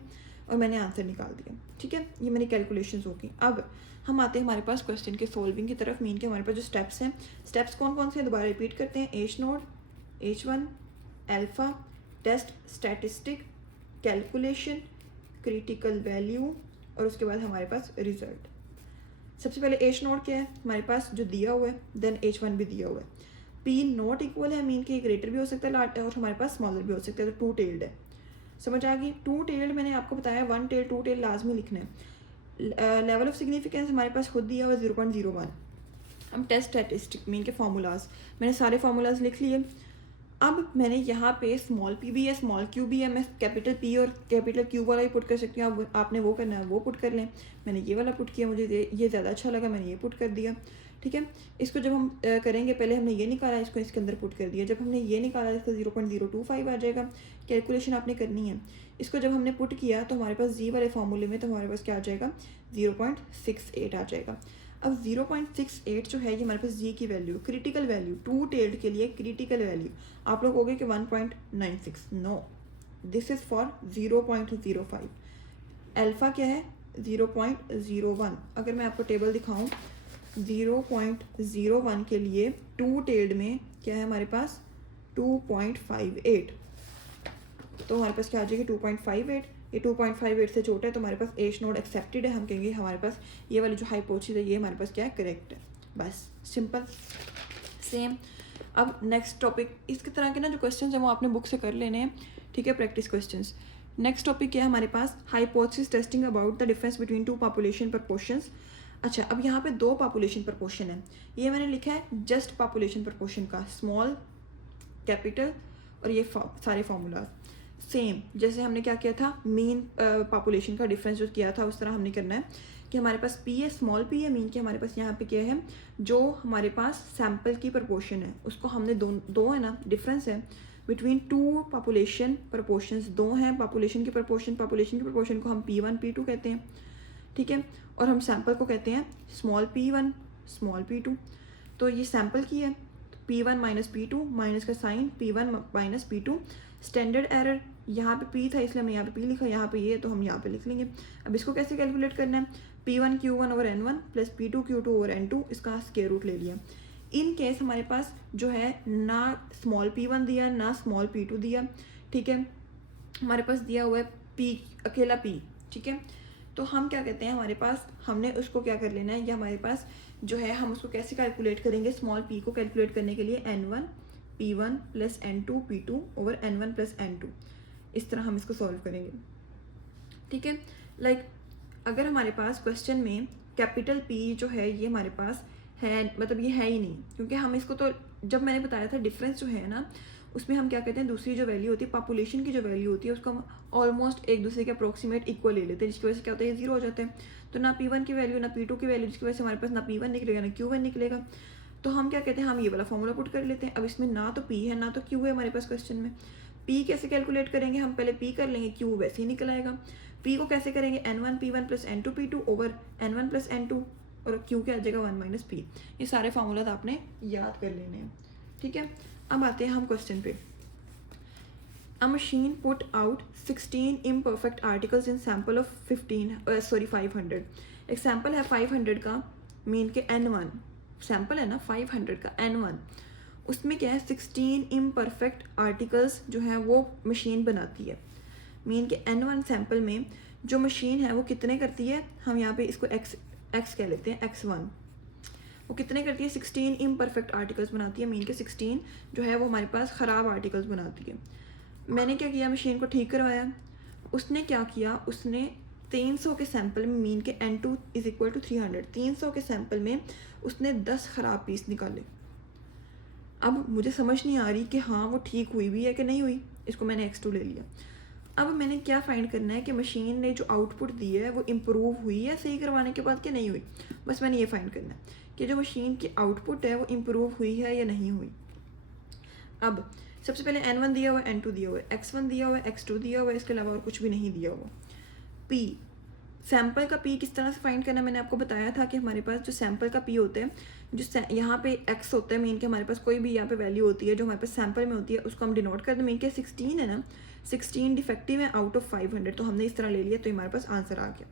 और मैंने आंसर निकाल दिया, ठीक है। ये मेरी कैलकुलेशंस होगी। अब हम आते हैं हमारे पास क्वेश्चन के सोल्विंग की तरफ। मीन के हमारे पास जो स्टेप्स हैं, स्टेप्स कौन कौन से हैं दोबारा रिपीट करते हैं, h naught, H1, alpha, test, statistic, calculation, critical value, और उसके बाद हमारे पास रिजल्ट। सबसे पहले एच नोड क्या है हमारे पास, जो दिया हुआ है, देन H1 भी दिया हुआ है। पी नॉट इक्वल है, मीन के ग्रेटर भी हो सकता है और हमारे पास स्मॉलर भी हो सकता है, तो 2 टेल्ड है। समझ आ गई। टू टेल्ड मैंने आपको बताया, वन टेल टू टेल लाजमी लिखना है। लेवल ऑफ सिग्निफिकेंस हमारे पास खुद दिया हुआ 0.01। हम टेस्ट स्टैटिस्टिक मीन के फार्मूलाज, मैंने सारे फार्मूलाज लिख लिए। अब मैंने यहाँ पे स्मॉल पी भी है, स्मॉल क्यू भी है, मैं कैपिटल पी और कैपिटल क्यू वाला ही पुट कर सकती हूँ। आपने वो करना है वो पुट कर लें। मैंने ये वाला पुट किया, मुझे ये ज़्यादा अच्छा लगा, मैंने ये पुट कर दिया। ठीक है, इसको जब हम करेंगे, पहले हमने ये निकाला, इसको इसके अंदर पुट कर दिया। जब हमने ये निकाला, इसका 0.025 आ जाएगा। कैलकुलेशन आपने करनी है। इसको जब हमने पुट किया तो हमारे पास जी वाले फार्मूले में तो हमारे पास क्या आ जाएगा, 0.68 आ जाएगा। अब 0.68 जो है ये हमारे पास जी की value, critical value, two tailed के लिए क्रिटिकल वैल्यू। आप लोग कहोगे कि 1.96, no, this is for 0.05। Alpha क्या है, 0.01। अगर मैं आपको टेबल दिखाऊं, 0.01 के लिए टू टेल्ड में क्या है हमारे पास, 2.58। तो हमारे पास क्या आ जाएगी, 2.58। ये 2.58 से छोटा है तो हमारे पास एच नोड एक्सेप्टेड है। हम कहेंगे हमारे पास ये वाली जो हाइपोथेसिस है ये हमारे पास क्या है, करेक्ट है। बस सिंपल सेम। अब नेक्स्ट टॉपिक, इसकी तरह के ना जो क्वेश्चंस हैं वो आपने बुक से कर लेने हैं। ठीक है, प्रैक्टिस क्वेश्चंस। नेक्स्ट टॉपिक क्या है हमारे पास, hypothesis testing about the difference between two population proportions. अच्छा, अब यहाँ पे दो पॉपुलेशन प्रपोर्शन है। ये मैंने लिखा है जस्ट पॉपुलेशन प्रपोर्शन का, स्मॉल, कैपिटल और ये सारे फॉर्मूला सेम जैसे हमने क्या किया था, मीन पॉपुलेशन का डिफरेंस जो किया था उस तरह हमने करना है कि हमारे पास पी है, स्मॉल पी है, मीन के हमारे पास यहाँ पे क्या है, जो हमारे पास सैम्पल की प्रपोर्शन है उसको हमने दो है ना, डिफरेंस है बिटवीन टू पॉपुलेशन प्रपोर्शंस, दो हैं पॉपुलेशन की प्रपोर्शन को हम P1 P2 कहते हैं। ठीक है, और हम सैम्पल को कहते हैं स्मॉल P1 स्मॉल P2। तो ये सैम्पल की है, P1 माइनस P2, माइनस का sign P1 minus P2। Standard error यहाँ पे P था इसलिए हमने यहाँ पे P लिखा, यहाँ पे ये तो हम यहाँ पे लिख लेंगे। अब इसको कैसे कैलकुलेट करना है, P1 Q1 over N1 plus P2 Q2 over N2, इसका स्क्वायर रूट ले लिया। इन केस हमारे पास जो है ना स्मॉल P1 दिया ना स्मॉल P2 दिया। ठीक है, हमारे पास दिया हुआ है P, अकेला P। ठीक है, तो हम क्या कहते हैं, हमारे पास हमने उसको क्या कर लेना है, या हमारे पास जो है हम उसको कैसे कैलकुलेट करेंगे, स्मॉल p को कैलकुलेट करने के लिए N1 P1 plus N2 P2 over N1 plus N2, इस तरह हम इसको सॉल्व करेंगे। ठीक है, लाइक अगर हमारे पास क्वेश्चन में कैपिटल P जो है ये हमारे पास है, मतलब ये है ही नहीं, क्योंकि हम इसको तो जब मैंने बताया था डिफरेंस जो है ना उसमें हम क्या कहते हैं, दूसरी जो वैल्यू होती है पॉपुलेशन की जो वैल्यू होती है उसको हम ऑलमोस्ट एक दूसरे के अप्रोक्सीमेट इक्वल ले लेते हैं, जिसकी वजह से क्या होता है, ये जीरो हो जाते हैं। तो ना P1 की वैल्यू ना P2 की वैल्यू, जिसकी वजह से हमारे पास ना P1 निकलेगा ना Q1 निकलेगा। तो हम क्या कहते हैं, हम ये वाला फॉर्मूला पुट कर लेते हैं। अब इसमें ना तो P है ना तो Q है हमारे पास क्वेश्चन में। P कैसे कैलकुलेट करेंगे, हम पहले P कर लेंगे, Q वैसे ही निकल आएगा। P को कैसे करेंगे, N1 P1 plus N2 P2 over N1 plus N2 और Q क्या आ जाएगा 1 माइनस P। ये सारे फार्मूलाज आपने याद कर लेने हैं। ठीक है, अब आते हैं हम क्वेश्चन पे। A machine put out 16 imperfect articles in sample of 500। एक सैम्पल है 500 का, मीन के N1 सैम्पल है ना 500 का N1, उसमें क्या है 16 इम्परफेक्ट आर्टिकल्स जो है वो मशीन बनाती है। मीन के N1 सैम्पल में जो मशीन है वो कितने करती है, हम यहाँ पे इसको x कह लेते हैं, x1। वो कितने करती है, 16 इम्परफेक्ट आर्टिकल्स बनाती है। मीन के 16 जो है वो हमारे पास ख़राब आर्टिकल्स बनाती है। मैंने क्या किया, मशीन को ठीक करवाया। उसने क्या किया, उसने 300 के सैंपल में, मीन के N2 इज इक्वल टू 300, 300 के सैंपल में उसने 10 ख़राब पीस निकाले। अब मुझे समझ नहीं आ रही कि हाँ वो ठीक हुई भी है कि नहीं हुई, इसको मैंने x2 ले लिया। अब मैंने क्या फाइंड करना है कि मशीन ने जो आउटपुट दी है वो इम्प्रूव हुई है सही करवाने के बाद कि नहीं हुई। बस मैंने ये फाइंड करना है कि जो मशीन की आउटपुट है वो इम्प्रूव हुई है या नहीं हुई। अब सबसे पहले N1 दिया हुआ है, N2 दिया हुआ है, X1 दिया हुआ है, X2 दिया हुआ है, इसके अलावा और कुछ भी नहीं दिया हुआ। P, सैम्पल का P किस तरह से फाइंड करना है, मैंने आपको बताया था कि हमारे पास जो सैम्पल का P होता है, जो यहाँ पे X होता है, मीन के हमारे पास कोई भी यहाँ पे वैल्यू होती है जो हमारे पास सैम्पल में होती है उसको हम डिनोट करते हैं। मीन के 16 है ना, 16 डिफेक्टिव है आउट ऑफ 500, तो हमने इस तरह ले लिया तो हमारे पास आंसर आ गया।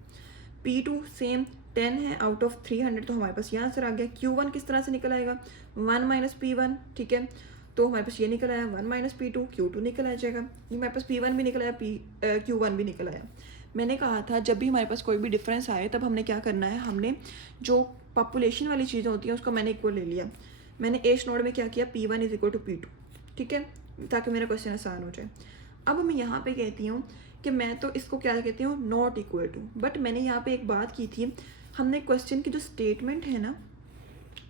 P2 सेम 10 है आउट ऑफ 300, तो हमारे पास ये आंसर आ गया। Q1 किस तरह से निकल आएगा, 1 माइनस P1। ठीक है, तो हमारे पास ये निकल आया 1 माइनस P2, Q2 निकल आ जाएगा। ये हमारे पास P1 भी निकल आया, Q1 भी निकल आया। मैंने कहा था जब भी हमारे पास कोई भी डिफरेंस आए तब हमने क्या करना है, हमने जो पॉपुलेशन वाली चीज़ें होती हैं उसको मैंने इक्वल ले लिया। मैंने एच नोड में क्या किया, P1 is equal to P2। ठीक है, ताकि मेरा क्वेश्चन आसान हो जाए। अब मैं यहाँ पे कहती हूँ कि मैं तो इसको क्या कहती हूँ, नॉट इक्वल टू, बट मैंने यहाँ पे एक बात की थी, हमने क्वेश्चन की जो स्टेटमेंट है ना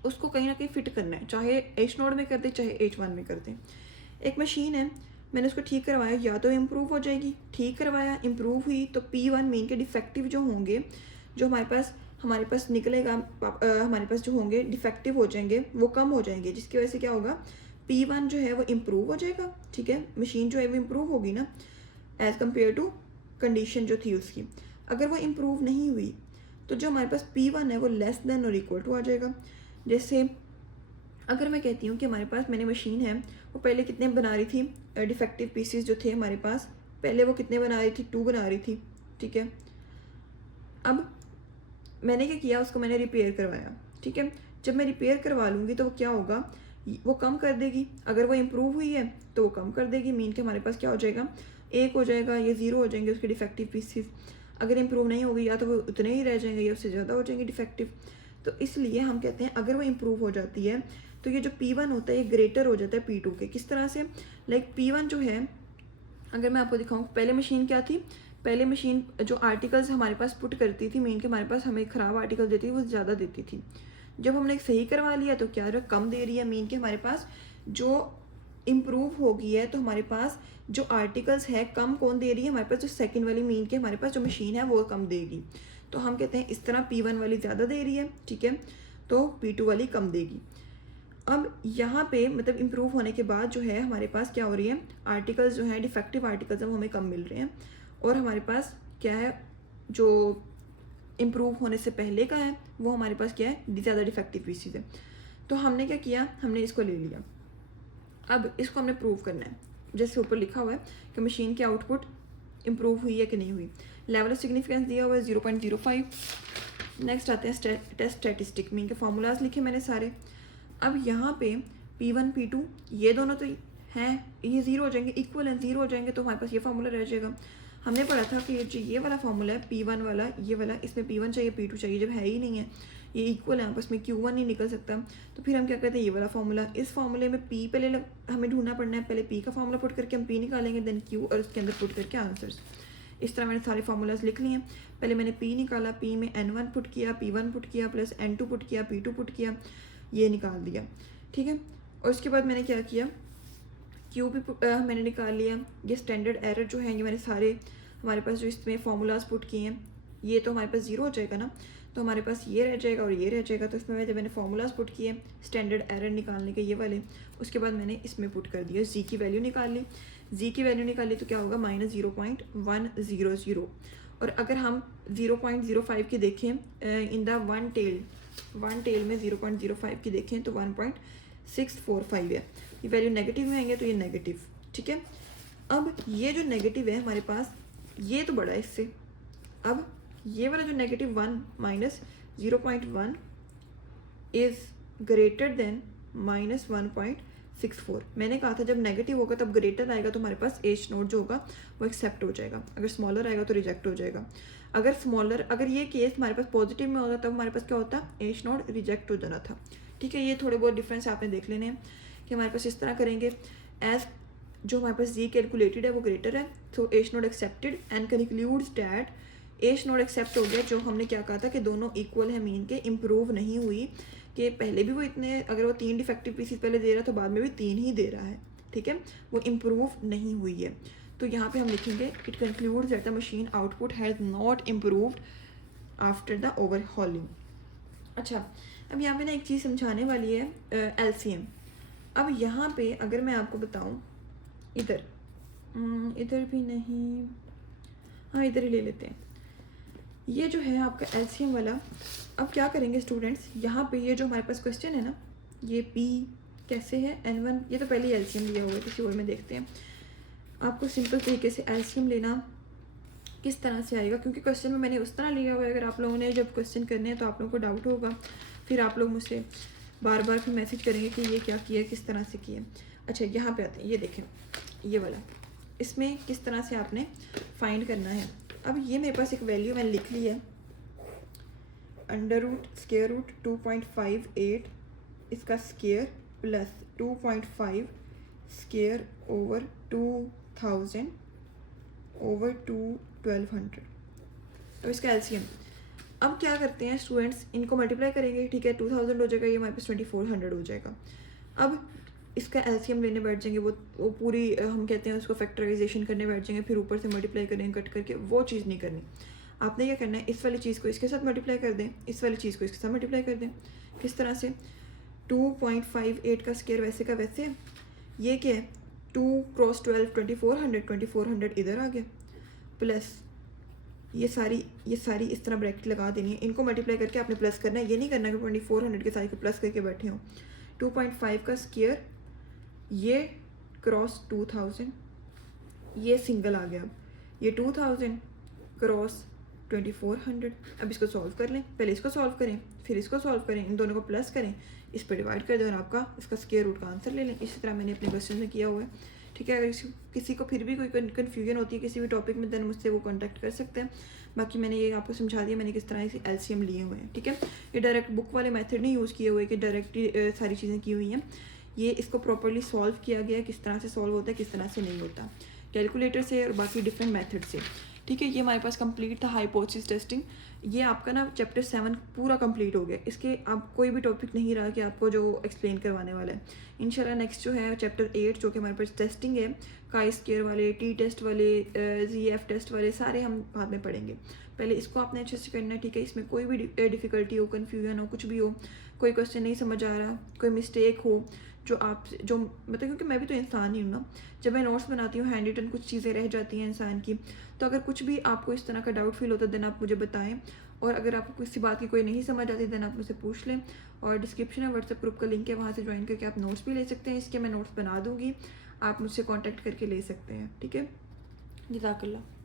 उसको कहीं ना कहीं फिट करना है, चाहे एच नोड में कर दे चाहे H1 में कर दे। एक मशीन है, मैंने उसको ठीक करवाया, या तो इम्प्रूव हो जाएगी, ठीक करवाया इम्प्रूव हुई तो P1 मीन के डिफेक्टिव जो होंगे, जो हमारे पास निकलेगा, हमारे पास जो होंगे डिफेक्टिव हो जाएंगे वो कम हो जाएंगे, जिसकी वजह से क्या होगा, P1 जो है वो इम्प्रूव हो जाएगा। ठीक है, मशीन जो है वो इम्प्रूव होगी ना एज़ कम्पेयर टू कंडीशन जो थी उसकी। अगर वो इम्प्रूव नहीं हुई तो जो हमारे पास P1 है वो लेस देन और इक्वल टू आ जाएगा। जैसे अगर मैं कहती हूँ कि हमारे पास मैंने मशीन है, वो पहले कितने बना रही थी, डिफेक्टिव पीसीस जो थे हमारे पास पहले वो कितने बना रही थी, 2 बना रही थी। ठीक है, अब मैंने क्या किया, उसको मैंने रिपेयर करवाया। ठीक है, जब मैं रिपेयर करवा लूँगी तो वो क्या होगा, वो कम कर देगी। अगर वो इम्प्रूव हुई है तो वो कम कर देगी, मीन के हमारे पास क्या हो जाएगा, 1 हो जाएगा, ये 0 हो जाएंगे उसके डिफेक्टिव पीसीस। अगर इम्प्रूव नहीं होगी या तो वो उतने ही रह जाएंगे या उससे ज़्यादा हो जाएंगे डिफेक्टिव। तो इसलिए हम कहते हैं अगर वो इम्प्रूव हो जाती है तो ये जो P1 होता है ये ग्रेटर हो जाता है P2 के। किस तरह से, लाइक P1 जो है, अगर मैं आपको दिखाऊँ, पहले मशीन क्या थी, पहले मशीन जो आर्टिकल्स हमारे पास पुट करती थी, मीन के हमारे पास हमें ख़राब आर्टिकल देती थी वो ज़्यादा देती थी। जब हमने एक सही करवा लिया तो क्या रहा, कम दे रही है, मीन के हमारे पास जो इम्प्रूव हो गई है तो हमारे पास जो आर्टिकल्स है कम कौन दे रही है, हमारे पास जो सेकंड वाली मीन के हमारे पास जो मशीन है वो कम देगी। तो हम कहते हैं इस तरह P1 वाली ज़्यादा दे रही है, ठीक है, तो P2 वाली कम देगी। अब यहाँ पे मतलब इम्प्रूव होने के बाद जो है हमारे पास क्या हो रही है, आर्टिकल्स जो हैं डिफेक्टिव आर्टिकल्स हम हमें कम मिल रहे हैं, और हमारे पास क्या है, जो इम्प्रूव होने से पहले का है वो हमारे पास क्या है, ज़्यादा डिफेक्टिव पीसीज है। तो हमने क्या किया, हमने इसको ले लिया। अब इसको हमने प्रूव करना है, जैसे ऊपर लिखा हुआ है कि मशीन की आउटपुट इम्प्रूव हुई है कि नहीं हुई। लेवल ऑफ सिग्निफिकेंस दिया हुआ है 0.05। नेक्स्ट आते हैं टेस्ट स्टैटिस्टिक, मीन के फार्मूलाज लिखे मैंने सारे। अब यहाँ पे P1 P2 ये दोनों तो हैं, ये 0 हो जाएंगे, इक्वल हैं, 0 हो जाएंगे तो हमारे पास ये फार्मूला रह जाएगा। हमने पढ़ा था कि ये वाला फार्मूला है P1 वाला, ये वाला, इसमें P1 चाहिए P2 चाहिए, जब है ही नहीं है, ये इक्वल है आपस में, Q1 नहीं निकल सकता, तो फिर हम क्या कहते हैं, ये वाला फार्मूला। इस फार्मूले में P पहले हमें ढूंढना पड़ना है, पहले P का फार्मूला पुट करके हम P निकालेंगे, देन Q, और उसके अंदर पुट करके आंसर्स। इस तरह मैंने सारे फार्मूलाज लिख लिए हैं। पहले मैंने P निकाला, P में N1 पुट किया, P1 पुट किया, प्लस N2 पुट किया, P2 पुट किया, ये निकाल दिया। ठीक है, और उसके बाद मैंने क्या किया, Q भी मैंने निकाल लिया। ये स्टैंडर्ड एरर जो है, ये मैंने सारे हमारे पास जो इसमें फार्मूलाज पुट किए हैं, ये तो हमारे पास 0 हो जाएगा ना, तो हमारे पास ये रह जाएगा और ये रह जाएगा। तो इसमें जब मैंने फार्मूलाज पुट किए स्टैंडर्ड एरर निकालने के, ये वाले, उसके बाद मैंने इसमें पुट कर दिया, जी की वैल्यू निकाल ली। जी की वैल्यू निकाली तो क्या होगा, -0.100। और अगर हम 0.05 की देखें इन द वन टेल में 0.05 की देखें तो 1.645 है। ये वैल्यू नेगेटिव में आएंगे तो ये नेगेटिव। ठीक है, अब ये जो नेगेटिव है हमारे पास, ये तो बड़ा है इससे। अब ये वाला जो -1 -0.1 इज़ ग्रेटर देन -1.64। मैंने कहा था जब नेगेटिव होगा तब ग्रेटर आएगा तो हमारे पास H नोट जो होगा वो एक्सेप्ट हो जाएगा, अगर स्मॉलर आएगा तो रिजेक्ट हो जाएगा। अगर ये केस हमारे पास पॉजिटिव में होता तब हमारे पास क्या होता, H नोट रिजेक्ट हो जाना था। ठीक है, ये थोड़े बहुत डिफरेंस आपने देख लेने हैं कि हमारे पास इस तरह करेंगे, एज जो हमारे पास जी कैलकुलेटेड है वो ग्रेटर है, तो H naught accepted and concludes that H naught accept हो गया। जो हमने क्या कहा था कि दोनों इक्वल है, मीन के इम्प्रूव नहीं हुई, कि पहले भी वो इतने, अगर वो 3 डिफेक्टिव पीसीस पहले दे रहा तो बाद में भी 3 ही दे रहा है। ठीक है, वो इम्प्रूव नहीं हुई है। तो यहाँ पे हम लिखेंगे it concludes that the machine output has not improved after the overhauling. अच्छा, अब यहाँ पे ना एक चीज़ समझाने वाली है, LCM। अब यहाँ पे अगर मैं आपको बताऊँ, इधर भी नहीं, हाँ इधर ही ले लेते हैं। ये जो है आपका LCM वाला, अब क्या करेंगे स्टूडेंट्स, यहाँ पे ये जो हमारे पास क्वेश्चन है ना, ये P कैसे है, N1, ये तो पहले ही LCM लिया हुआ है, किसी और में देखते हैं। आपको सिंपल तरीके से LCM लेना किस तरह से आएगा, क्योंकि क्वेश्चन में मैंने उस तरह लिया हुआ है, अगर आप लोगों ने जब क्वेश्चन करने हैं तो आप लोगों को डाउट होगा, फिर आप लोग मुझसे बार बार फिर मैसेज करेंगे कि ये क्या किया, किस तरह से किया। अच्छा, यहाँ पे आते हैं, ये देखें ये वाला, इसमें किस तरह से आपने फाइंड करना है। अब ये मेरे पास एक वैल्यू मैंने लिख ली है, √√, 2.58 इसका square plus 2.5 square over 2000 over 1200। अब इसका एलसीएम, अब क्या करते हैं स्टूडेंट्स, इनको मल्टीप्लाई करेंगे, ठीक है, 2000 हो जाएगा, ये हमारे पास 2400 हो जाएगा। अब इसका एलसीएम लेने बैठ जाएंगे, वो पूरी हम कहते हैं उसको फैक्टराइजेशन करने बैठ जाएंगे, फिर ऊपर से मल्टीप्लाई करेंगे कट करके, वो चीज़ नहीं करनी। आपने क्या करना है, इस वाली चीज़ को इसके साथ मल्टीप्लाई कर दें, इस वाली चीज़ को इसके साथ मल्टीप्लाई कर दें। किस तरह से, 2.58 का स्क्वायर वैसे का वैसे है, ये क्या है 2 क्रॉस 12 2400 इधर आ गया, प्लस ये सारी इस तरह ब्रैकेट लगा देनी है, इनको मल्टीप्लाई करके आपने प्लस करना है, ये नहीं करना कि 2400 के सारे को प्लस करके बैठे हो। 2.5 का स्क्वायर, ये क्रॉस 2000, ये सिंगल आ गया, ये 2000 क्रॉस 2400। अब इसको सॉल्व कर लें, पहले इसको सॉल्व करें फिर इसको सॉल्व करें, इन दोनों को प्लस करें, इस पर डिवाइड कर दें और आपका इसका स्क्वायर रूट का आंसर ले लें। इसी तरह मैंने अपने क्वेश्चन में किया हुआ है, ठीक है। अगर किसी को फिर भी कोई कन्फ्यूजन होती है किसी भी टॉपिक में, देन मुझसे वो कॉन्टैक्ट कर सकते हैं। बाकी मैंने ये आपको समझा दिया मैंने किस तरह से एलसीएम लिए हुए हैं, ठीक है। ये डायरेक्ट बुक वाले मेथड नहीं यूज़ किए हुए कि डायरेक्ट सारी चीज़ें की हुई हैं, ये इसको प्रॉपरली सॉल्व किया गया, किस तरह से सॉल्व होता है किस तरह से नहीं होता, कैलकुलेटर से और बाकी डिफरेंट मेथड से, ठीक है। ये हमारे पास कंप्लीट था हाइपोथेसिस टेस्टिंग। ये आपका ना चैप्टर 7 पूरा कंप्लीट हो गया, इसके अब कोई भी टॉपिक नहीं रहा कि आपको जो एक्सप्लेन करवाने वाला है। इंशाल्लाह नेक्स्ट जो है चैप्टर 8 जो कि हमारे पास टेस्टिंग है, काई स्क्वायर वाले, टी टेस्ट वाले, जीएफ टेस्ट वाले सारे हम बाद में पढ़ेंगे। पहले इसको आपने अच्छे से करना है, ठीक है। इसमें कोई भी डिफ़िकल्टी हो, कन्फ्यूजन हो, कुछ भी हो, कोई क्वेश्चन नहीं समझ आ रहा, कोई मिस्टेक हो जो मतलब, क्योंकि मैं भी तो इंसान ही हूँ ना, जब मैं नोट्स बनाती हूँ हैंड रिटन कुछ चीज़ें रह जाती हैं इंसान की, तो अगर कुछ भी आपको इस तरह का डाउट फील होता है देन आप मुझे बताएं, और अगर आपको किसी बात की कोई नहीं समझ आती देन आप मुझसे पूछ लें। और डिस्क्रिप्शन में व्हाट्सएप ग्रुप का लिंक है, वहाँ से ज्वाइन करके आप नोट्स भी ले सकते हैं, इसके मैं नोट्स बना दूँगी, आप मुझसे कॉन्टैक्ट करके ले सकते हैं, ठीक है। जज़ाकल्लाह।